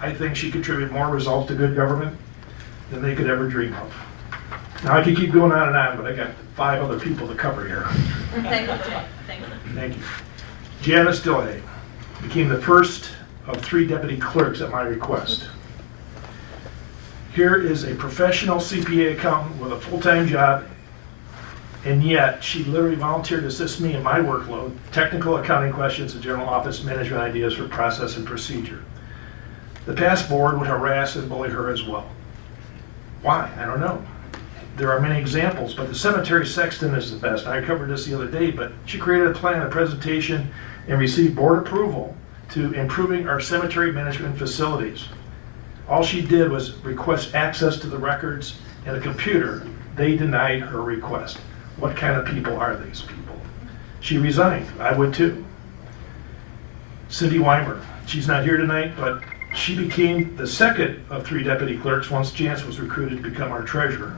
I think she contributed more results to good government than they could ever dream of. Now I could keep going on and on, but I got 5 other people to cover here. Thank you. Thank you. Janice Dillay became the first of 3 deputy clerks at my request. Here is a professional CPA accountant with a full-time job, and yet she literally volunteered to assist me in my workload, technical accounting questions, and general office management ideas for process and procedure. The past board would harass and bully her as well. Why? I don't know. There are many examples, but the cemetery sexton is the best. I covered this the other day, but she created a plan, a presentation, and received board approval to improving our cemetery management facilities. All she did was request access to the records and a computer. They denied her request. What kind of people are these people? She resigned. I would too. Cindy Weimer. She's not here tonight, but she became the second of 3 deputy clerks once Janice was recruited to become our treasurer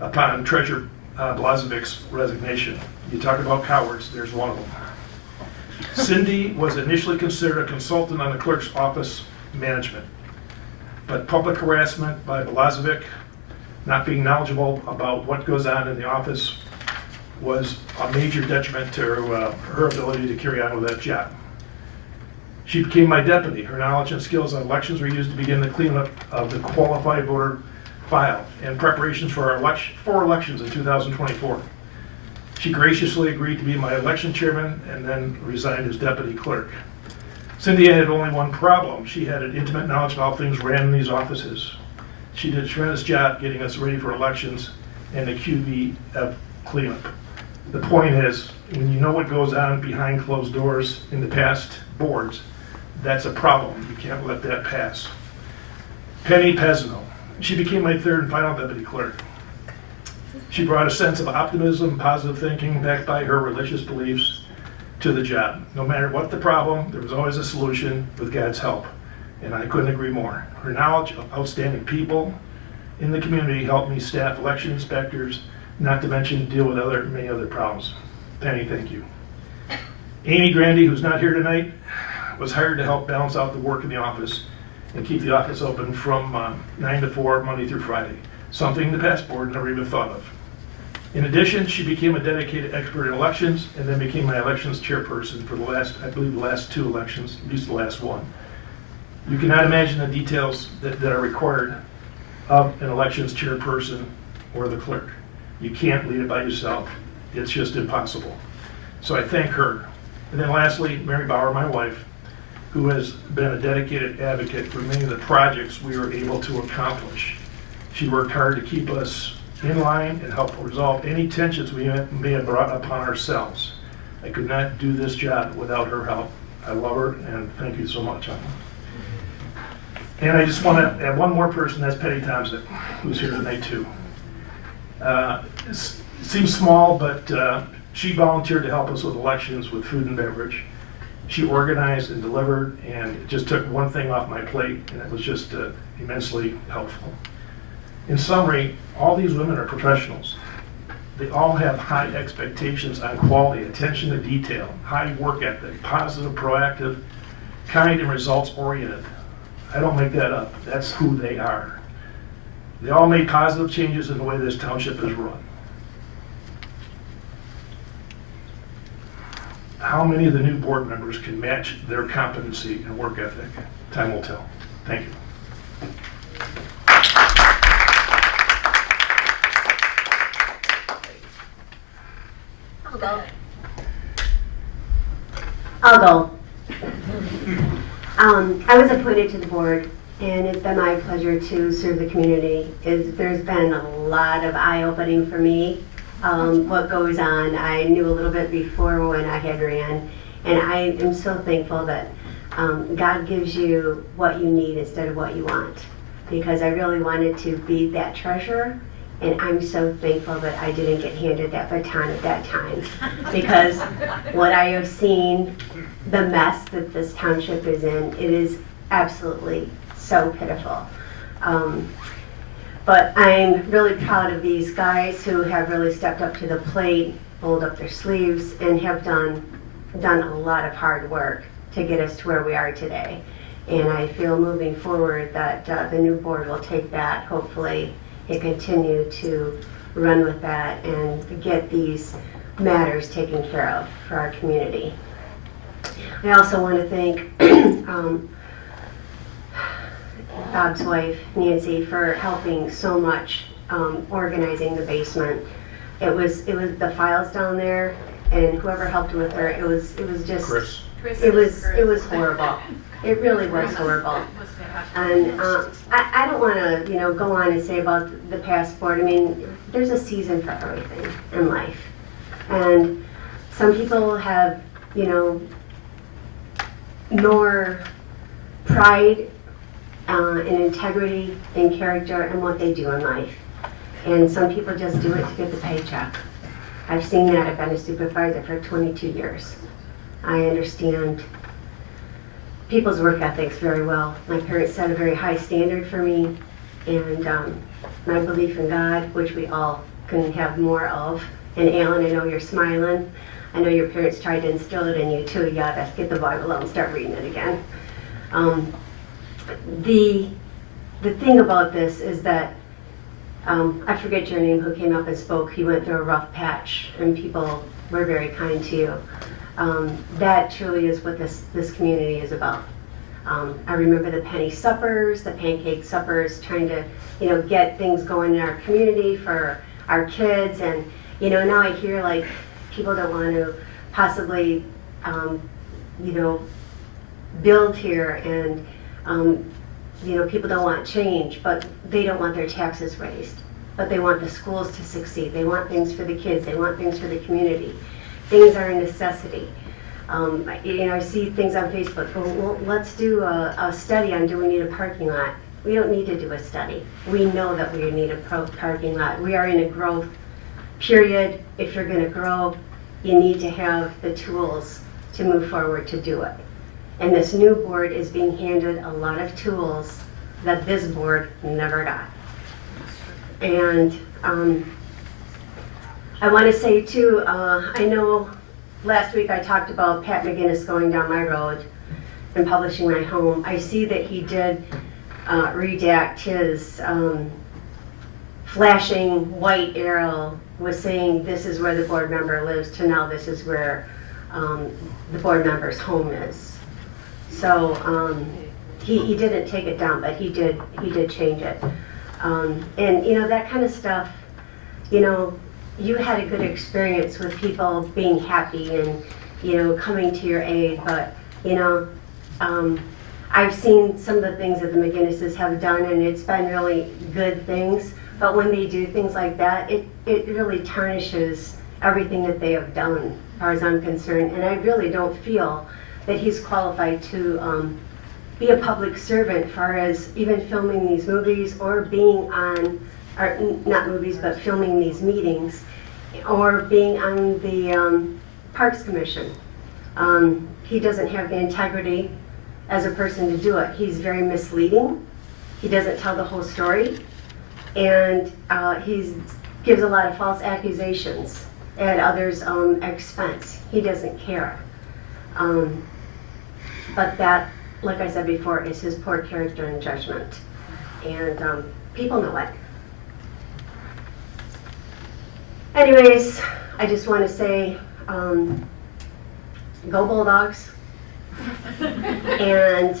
upon Treasurer Blazevic's resignation. You talk about cowards, there's one of them. Cindy was initially considered a consultant on the clerk's office management, but public harassment by Belazovic, not being knowledgeable about what goes on in the office, was a major detriment to her ability to carry on with that job. She became my deputy. Her knowledge and skills on elections were used to begin the cleanup of the qualified voter file and preparations for our four elections in 2024. She graciously agreed to be my election chairman and then resigned as deputy clerk. Cindy had only one problem. She had an intimate knowledge of how things ran in these offices. She did a tremendous job getting us ready for elections and the QVF cleanup. The point is, when you know what goes on behind closed doors in the past boards, that's a problem. You can't let that pass. Penny Pesno. She became my third and final deputy clerk. She brought a sense of optimism, positive thinking, backed by her religious beliefs, to the job. No matter what the problem, there was always a solution with God's help, and I couldn't agree more. Her knowledge of outstanding people in the community helped me staff election inspectors, not to mention deal with many other problems. Penny, thank you. Amy Grandy, who's not here tonight, was hired to help balance out the work in the office and keep the office open from 9 to 4, Monday through Friday, something the past board never even thought of. In addition, she became a dedicated expert in elections and then became my elections chairperson for the last two elections, at least the last one. You cannot imagine the details that are required of an elections chairperson or the clerk. You can't lead it by yourself. It's just impossible. So I thank her. And then lastly, Mary Bauer, my wife, who has been a dedicated advocate for many of the projects we were able to accomplish. She worked hard to keep us in line and help resolve any tensions we may have brought upon ourselves. I could not do this job without her help. I love her, and thank you so much. And I just want to add one more person, that's Penny Thompson, who's here tonight too. It seems small, but she volunteered to help us with elections with food and beverage. She organized and delivered, and it just took one thing off my plate, and it was just immensely helpful. In summary, all these women are professionals. They all have high expectations on quality, attention to detail, high work ethic, positive, proactive, kind, and results-oriented. I don't make that up. That's who they are. They all made positive changes in the way this township is run. How many of the new board members can match their competency and work ethic? Time will tell. Thank you. I'll go. I was appointed to the board, and it's been my pleasure to serve the community. There's been a lot of eye-opening for me. What goes on, I knew a little bit before when I had ran, and I am so thankful that God gives you what you need instead of what you want, because I really wanted to be that treasurer, and I'm so thankful that I didn't get handed that baton at that time, because what I have seen, the mess that this township is in, it is absolutely so pitiful. But I'm really proud of these guys who have really stepped up to the plate, rolled up their sleeves, and have done a lot of hard work to get us to where we are today. And I feel moving forward that the new board will take that, hopefully, and continue to run with that and get these matters taken care of for our community. I also want to thank Bob's wife, Nancy, for helping so much organizing the basement. It was the files down there, and whoever helped with her, it was just Chris. It was horrible. It really was horrible. And I don't want to go on and say about the past board. I mean, there's a season for everything in life, and some people have more pride and integrity and character in what they do in life. And some people just do it to get the paycheck. I've seen that. I've been a supervisor for 22 years. I understand people's work ethics very well. My parents set a very high standard for me, and my belief in God, which we all can have more of. And Alan, I know you're smiling. I know your parents tried to instill it in you too. You gotta get the Bible out and start reading it again. The thing about this is that, I forget your name, who came up and spoke. He went through a rough patch and people were very kind to you. That truly is what this community is about. I remember the penny suppers, the pancake suppers, trying to, get things going in our community for our kids. And, now I hear like people don't want to possibly, build here, and, people don't want change, but they don't want their taxes raised. But they want the schools to succeed. They want things for the kids. They want things for the community. Things are a necessity. I see things on Facebook. Well, let's do a study on, do we need a parking lot? We don't need to do a study. We know that we need a parking lot. We are in a growth period. If you're going to grow, you need to have the tools to move forward to do it. And this new board is being handed a lot of tools that this board never got. And I want to say too, I know last week I talked about Pat McGinnis going down my road and publishing my home. I see that he did redact his flashing white arrow was saying this is where the board member lives to now this is where the board member's home is. So he didn't take it down, but he did change it. And that kind of stuff, you had a good experience with people being happy and, coming to your aid, but, I've seen some of the things that the McGinnises have done, and it's been really good things, but when they do things like that, it really tarnishes everything that they have done, as far as I'm concerned, and I really don't feel that he's qualified to be a public servant, as far as even filming these movies or being on, or not movies, but filming these meetings, or being on the Parks Commission. He doesn't have the integrity as a person to do it. He's very misleading. He doesn't tell the whole story, and he gives a lot of false accusations at others' expense. He doesn't care. But that, like I said before, is his poor character and judgment. And people know it. Anyways, I just want to say, go Bulldogs. And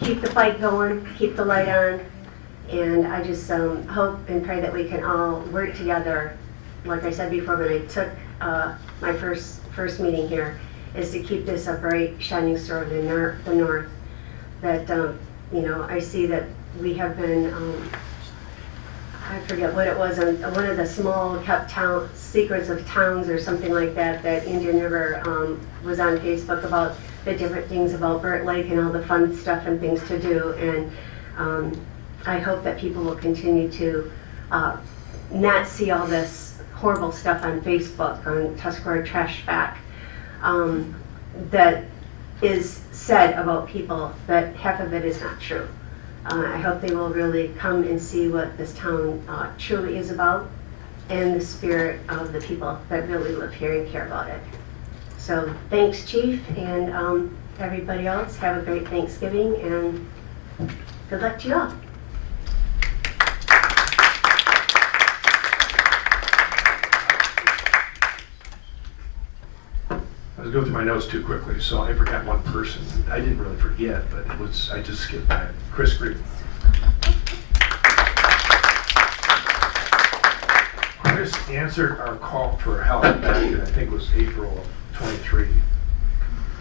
keep the fight going, keep the light on. And I just hope and pray that we can all work together. Like I said before, when I took my first meeting here, is to keep this a bright, shining star of the north. That, I see that we have been, I forget what it was, one of the small kept secrets of towns or something like that, that Indian River was on Facebook about the different things about Burt Lake and all the fun stuff and things to do. And I hope that people will continue to not see all this horrible stuff on Facebook, on Tuscarora Trash Back, that is said about people, that half of it is not true. I hope they will really come and see what this town truly is about, and the spirit of the people that really live here and care about it. So thanks, Chief, and everybody else. Have a great Thanksgiving, and good luck to you all. I was going through my notes too quickly, so I forgot one person. I didn't really forget, but I just skipped by it. Chris Green. Chris answered our call for help back in, I think it was April of 23.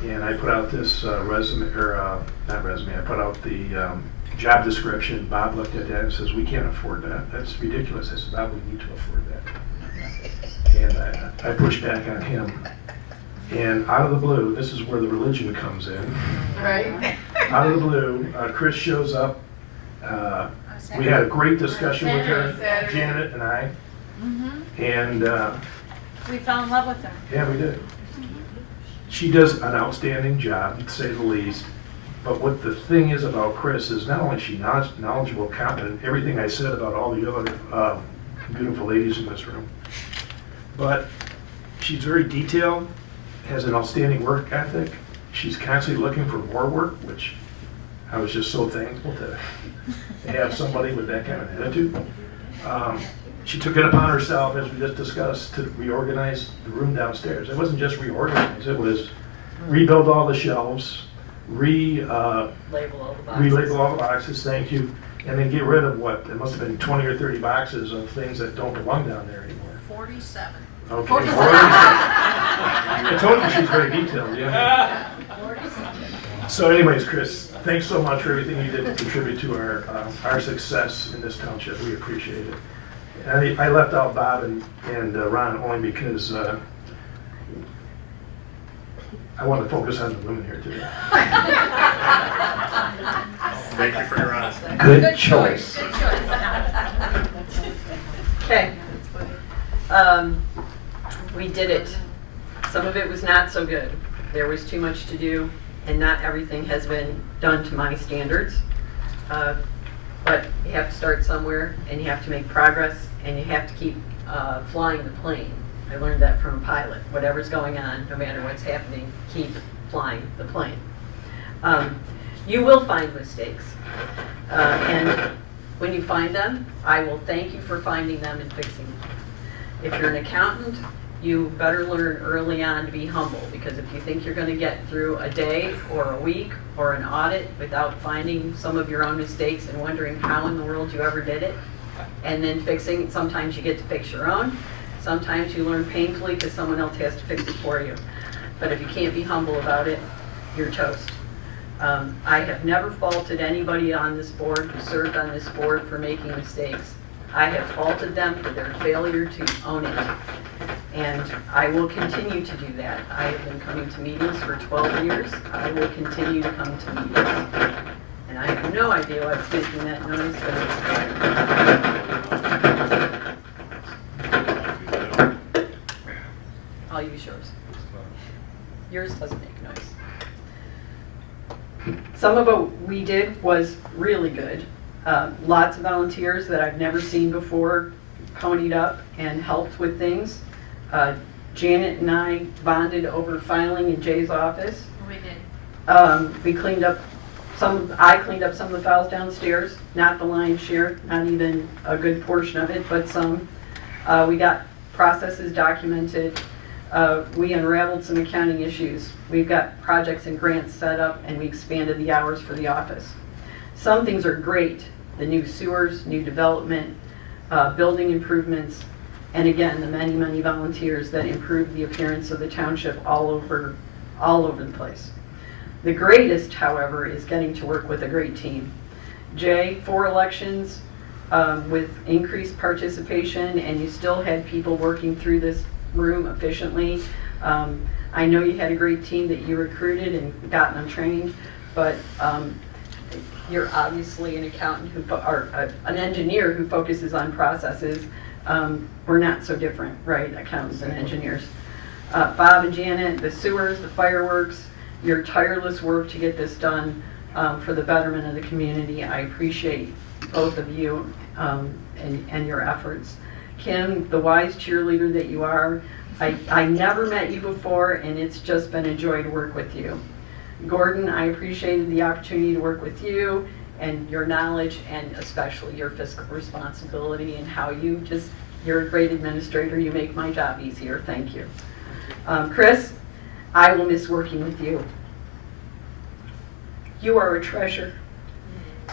And I put out this resume, or not resume, I put out the job description. Bob looked at that and says, we can't afford that. That's ridiculous. I said, Bob, we need to afford that. And I pushed back on him. And out of the blue, this is where the religion comes in. Right. Out of the blue, Chris shows up. We had a great discussion with her, Janet and I. And We fell in love with her. yeah, we did. She does an outstanding job, to say the least. But what the thing is about Chris is not only is she knowledgeable, competent, everything I said about all the other beautiful ladies in this room, but she's very detailed. has an outstanding work ethic. She's constantly looking for more work, which I was just so thankful to have somebody with that kind of attitude. She took it upon herself, as we just discussed, to reorganize the room downstairs. It wasn't just reorganize, it was rebuild all the shelves, Label all the boxes. relabel all the boxes, thank you, and then get rid of what, there must have been 20 or 30 boxes of things that don't belong down there anymore. 47. Okay. 47. I told you she's very detailed, yeah. So anyways, Chris, thanks so much for everything you did to contribute to our success in this township. We appreciate it. And I left out Bob and Ron only because I want to focus on the women here today. Thank you for your honesty. Good choice. Good choice. Okay. We did it. Some of it was not so good. There was too much to do, and not everything has been done to my standards. But you have to start somewhere, and you have to make progress, and you have to keep flying the plane. I learned that from a pilot. Whatever's going on, no matter what's happening, keep flying the plane. You will find mistakes. And when you find them, I will thank you for finding them and fixing them. If you're an accountant, you better learn early on to be humble, because if you think you're going to get through a day or a week or an audit without finding some of your own mistakes and wondering how in the world you ever did it, and then fixing, sometimes you get to fix your own, sometimes you learn painfully because someone else has to fix it for you. But if you can't be humble about it, you're toast. I have never faulted anybody on this board who served on this board for making mistakes. I have faulted them for their failure to own it. And I will continue to do that. I have been coming to meetings for 12 years. I will continue to come to meetings. And I have no idea why it's making that noise, but it's I'll use yours. Yours doesn't make noise. Some of what we did was really good. Lots of volunteers that I've never seen before ponied up and helped with things. Janet and I bonded over filing in Jay's office. We did. We cleaned up I cleaned up some of the files downstairs, not the lion's share, not even a good portion of it, but some. We got processes documented. We unraveled some accounting issues. We've got projects and grants set up, and we expanded the hours for the office. Some things are great, the new sewers, new development, building improvements, and again, the many, many volunteers that improve the appearance of the township all over the place. The greatest, however, is getting to work with a great team. Jay, 4 elections with increased participation, and you still had people working through this room efficiently. I know you had a great team that you recruited and got them trained, but you're obviously an accountant or an engineer who focuses on processes. We're not so different, right? Accountants and engineers. Bob and Janet, the sewers, the fireworks, your tireless work to get this done for the betterment of the community. I appreciate both of you and your efforts. Kim, the wise cheerleader that you are, I never met you before, and it's just been a joy to work with you. Gordon, I appreciated the opportunity to work with you and your knowledge, and especially your fiscal responsibility and how you're a great administrator. You make my job easier. Thank you. Chris, I will miss working with you. You are a treasure,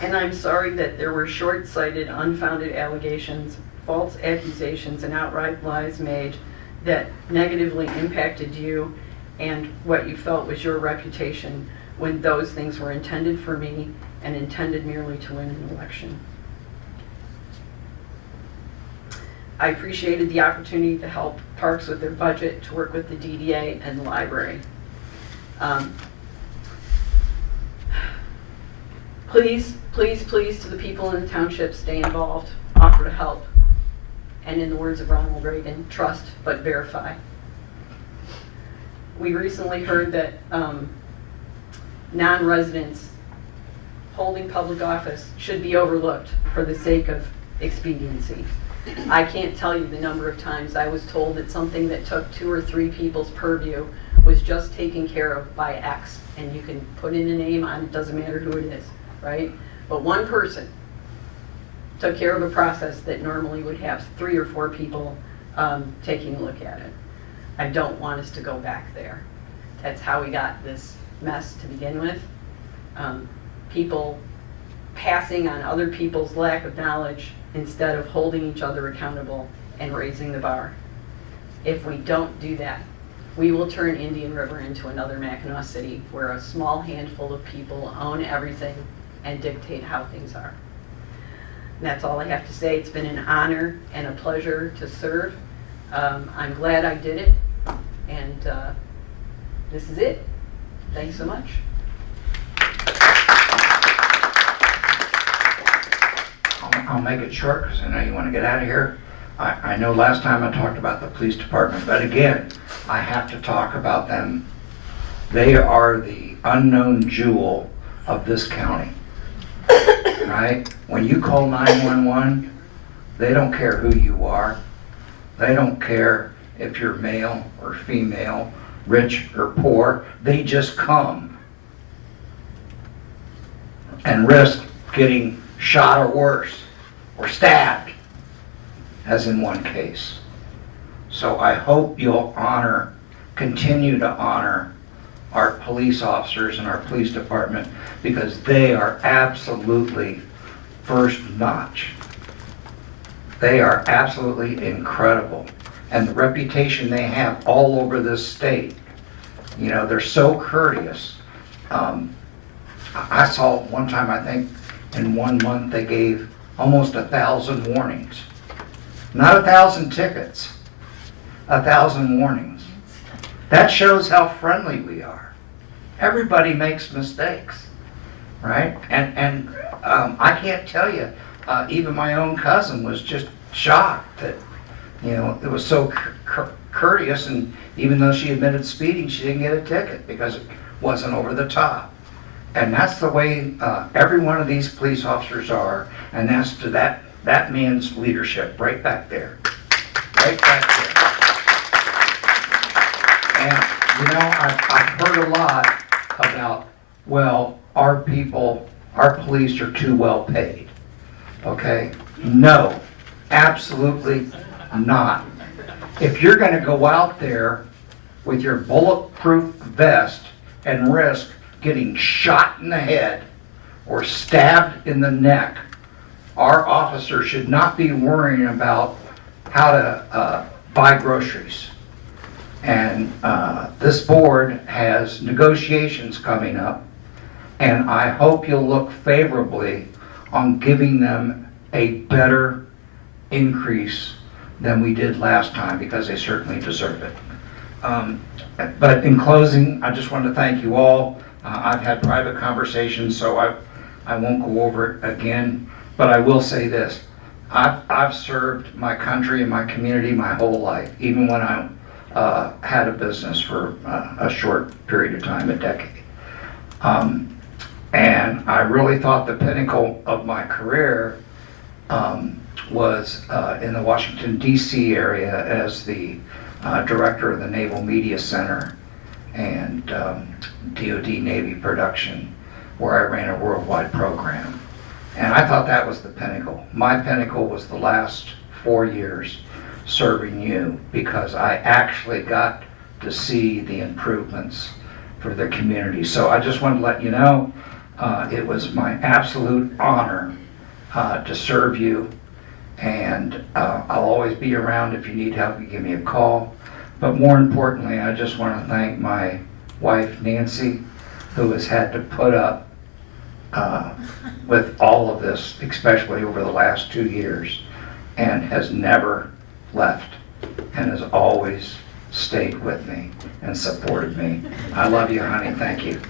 and I'm sorry that there were short-sighted, unfounded allegations, false accusations, and outright lies made that negatively impacted you and what you felt was your reputation, when those things were intended for me and intended merely to win an election. I appreciated the opportunity to help parks with their budget, to work with the DDA and the library. Please, please, please, to the people in the township, stay involved, offer to help, and in the words of Ronald Reagan, trust but verify. We recently heard that non-residents holding public office should be overlooked for the sake of expediency. I can't tell you the number of times I was told that something that took 2 or 3 people's purview was just taken care of by X, and you can put in a name on it, doesn't matter who it is, right? But one person took care of a process that normally would have 3 or 4 people taking a look at it. I don't want us to go back there. That's how we got this mess to begin with. People passing on other people's lack of knowledge instead of holding each other accountable and raising the bar. If we don't do that, we will turn Indian River into another Mackinac City where a small handful of people own everything and dictate how things are. And that's all I have to say. It's been an honor and a pleasure to serve. I'm glad I did it, and this is it. Thanks so much. I'll make it short because I know you want to get out of here. I know last time I talked about the police department, but again, I have to talk about them. They are the unknown jewel of this county, right? When you call 911, they don't care who you are. They don't care if you're male or female, rich or poor. They just come and risk getting shot or worse, or stabbed, as in one case. So I hope you'll continue to honor our police officers and our police department, because they are absolutely first notch. They are absolutely incredible. And the reputation they have all over this state, you know, they're so courteous. I saw one time, I think, in 1 month they gave almost 1,000 warnings. Not 1,000 tickets, 1,000 warnings. That shows how friendly we are. Everybody makes mistakes, right? And I can't tell you, even my own cousin was just shocked that, you know, it was so courteous, and even though she admitted speeding, she didn't get a ticket because it wasn't over the top. And that's the way every one of these police officers are, and that's to that man's leadership right back there. Right back there. And, you know, I've heard a lot about, well, our people, our police are too well paid. Okay? No, absolutely not. If you're going to go out there with your bulletproof vest and risk getting shot in the head or stabbed in the neck, our officers should not be worrying about how to buy groceries. And this board has negotiations coming up, and I hope you'll look favorably on giving them a better increase than we did last time, because they certainly deserve it. But in closing, I just want to thank you all. I've had private conversations, so I won't go over it again, but I will say this. I've served my country and my community my whole life, even when I had a business for a short period of time, a decade. And I really thought the pinnacle of my career was in the Washington, D.C. area as the director of the Naval Media Center and DoD Navy production, where I ran a worldwide program. And I thought that was the pinnacle. My pinnacle was the last 4 years serving you, because I actually got to see the improvements for the community. So I just wanted to let you know, it was my absolute honor to serve you, and I'll always be around. If you need help, you give me a call. But more importantly, I just want to thank my wife, Nancy, who has had to put up with all of this, especially over the last 2 years, and has never left, and has always stayed with me and supported me. I love you, honey. Thank you.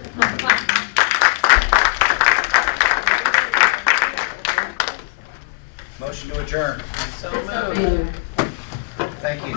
Motion to adjourn. So moved. Thank you.